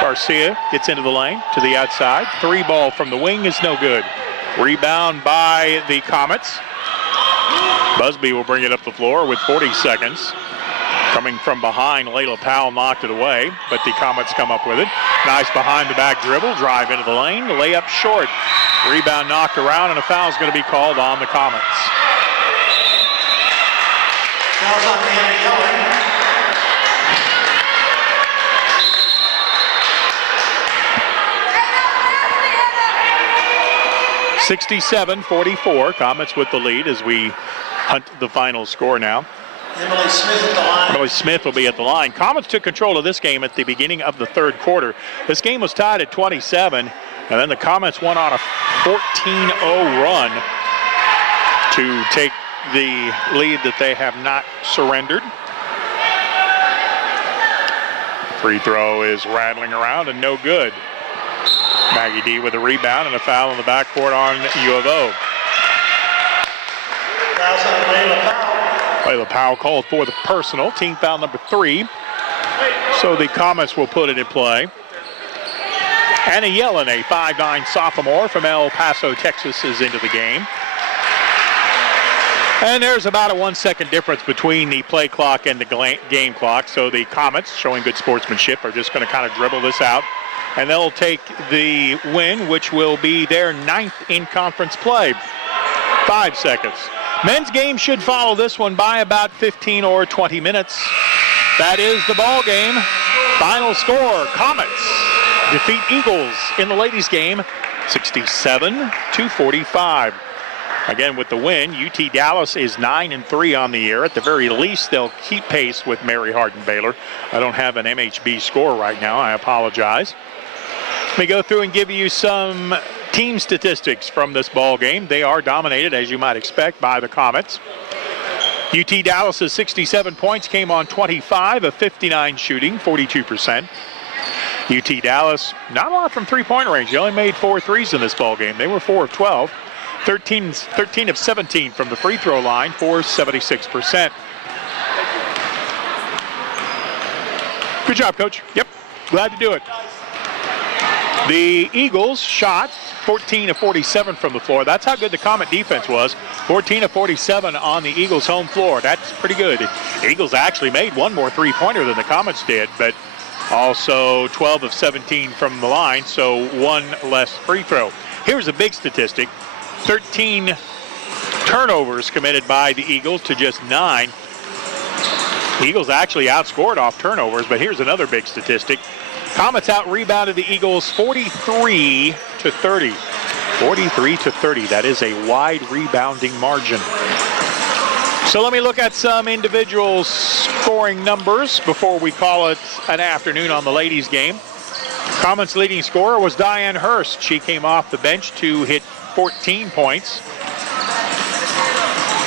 Garcia gets into the lane to the outside. 3 ball from the wing is no good. Rebound by the Comets. Busby will bring it up the floor with 40 seconds. Coming from behind, Layla Powell knocked it away, but the Comets come up with it. Nice behind-the-back dribble, drive into the lane, the layup short. Rebound knocked around, and a foul is going to be called on the Comets. Fouls on Anna Yellen. 67-44, Comets with the lead as we hunt the final score now. Emily Smith at the line. Emily Smith will be at the line. Comets took control of this game at the beginning of the third quarter. This game was tied at 27, and then the Comets went on a 14-0 run to take the lead that they have not surrendered. Free throw is rattling around and no good. Maggie D with a rebound and a foul in the backcourt on U of O. Fouls on Layla Powell. Layla Powell called for the personal, team foul number 3. So the Comets will put it in play. Anna Yellen, a 5'9" sophomore from El Paso, Texas, is into the game. And there's about a 1 second difference between the play clock and the game clock. So the Comets, showing good sportsmanship, are just going to kind of dribble this out. And they'll take the win, which will be their 9th in conference play. 5 seconds. Men's game should follow this one by about 15 or 20 minutes. That is the ball game. Final score, Comets defeat Eagles in the ladies game, 67-45. Again, with the win, UT Dallas is 9-3 on the year. At the very least, they'll keep pace with Mary Hardin Baylor. I don't have an MHB score right now. I apologize. Let me go through and give you some team statistics from this ball game. They are dominated, as you might expect, by the Comets. UT Dallas's 67 points came on 25 of 59 shooting, 42%. UT Dallas, not a lot from three-point range. They only made 4 threes in this ball game. They were 4 of 12. 13 of 17 from the free throw line for 76%. Good job, Coach. Yep, glad to do it. The Eagles shot 14 of 47 from the floor. That's how good the Comet defense was. 14 of 47 on the Eagles' home floor. That's pretty good. The Eagles actually made 1 more three-pointer than the Comets did, but also 12 of 17 from the line, so 1 less free throw. Here's a big statistic. 13 turnovers committed by the Eagles to just 9. The Eagles actually outscored off turnovers, but here's another big statistic. Comets out-rebounded the Eagles 43-30. 43-30. That is a wide rebounding margin. So let me look at some individual scoring numbers before we call it an afternoon on the ladies' game. Comets' leading scorer was Diane Hurst. She came off the bench to hit 14 points.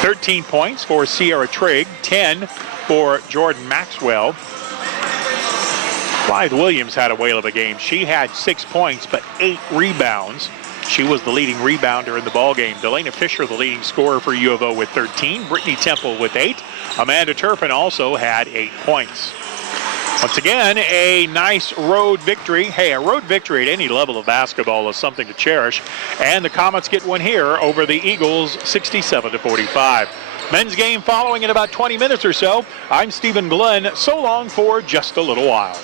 13 points for Sierra Trigg. 10 for Jordan Maxwell. Blythe Williams had a whale of a game. She had 6 points, but 8 rebounds. She was the leading rebounder in the ballgame. Delana Fisher, the leading scorer for U of O with 13. Brittany Temple with 8. Amanda Turpin also had 8 points. Once again, a nice road victory. Hey, a road victory at any level of basketball is something to cherish. And the Comets get one here over the Eagles, 67-45. Men's game following in about 20 minutes or so. I'm Stephen Glenn. So long for just a little while.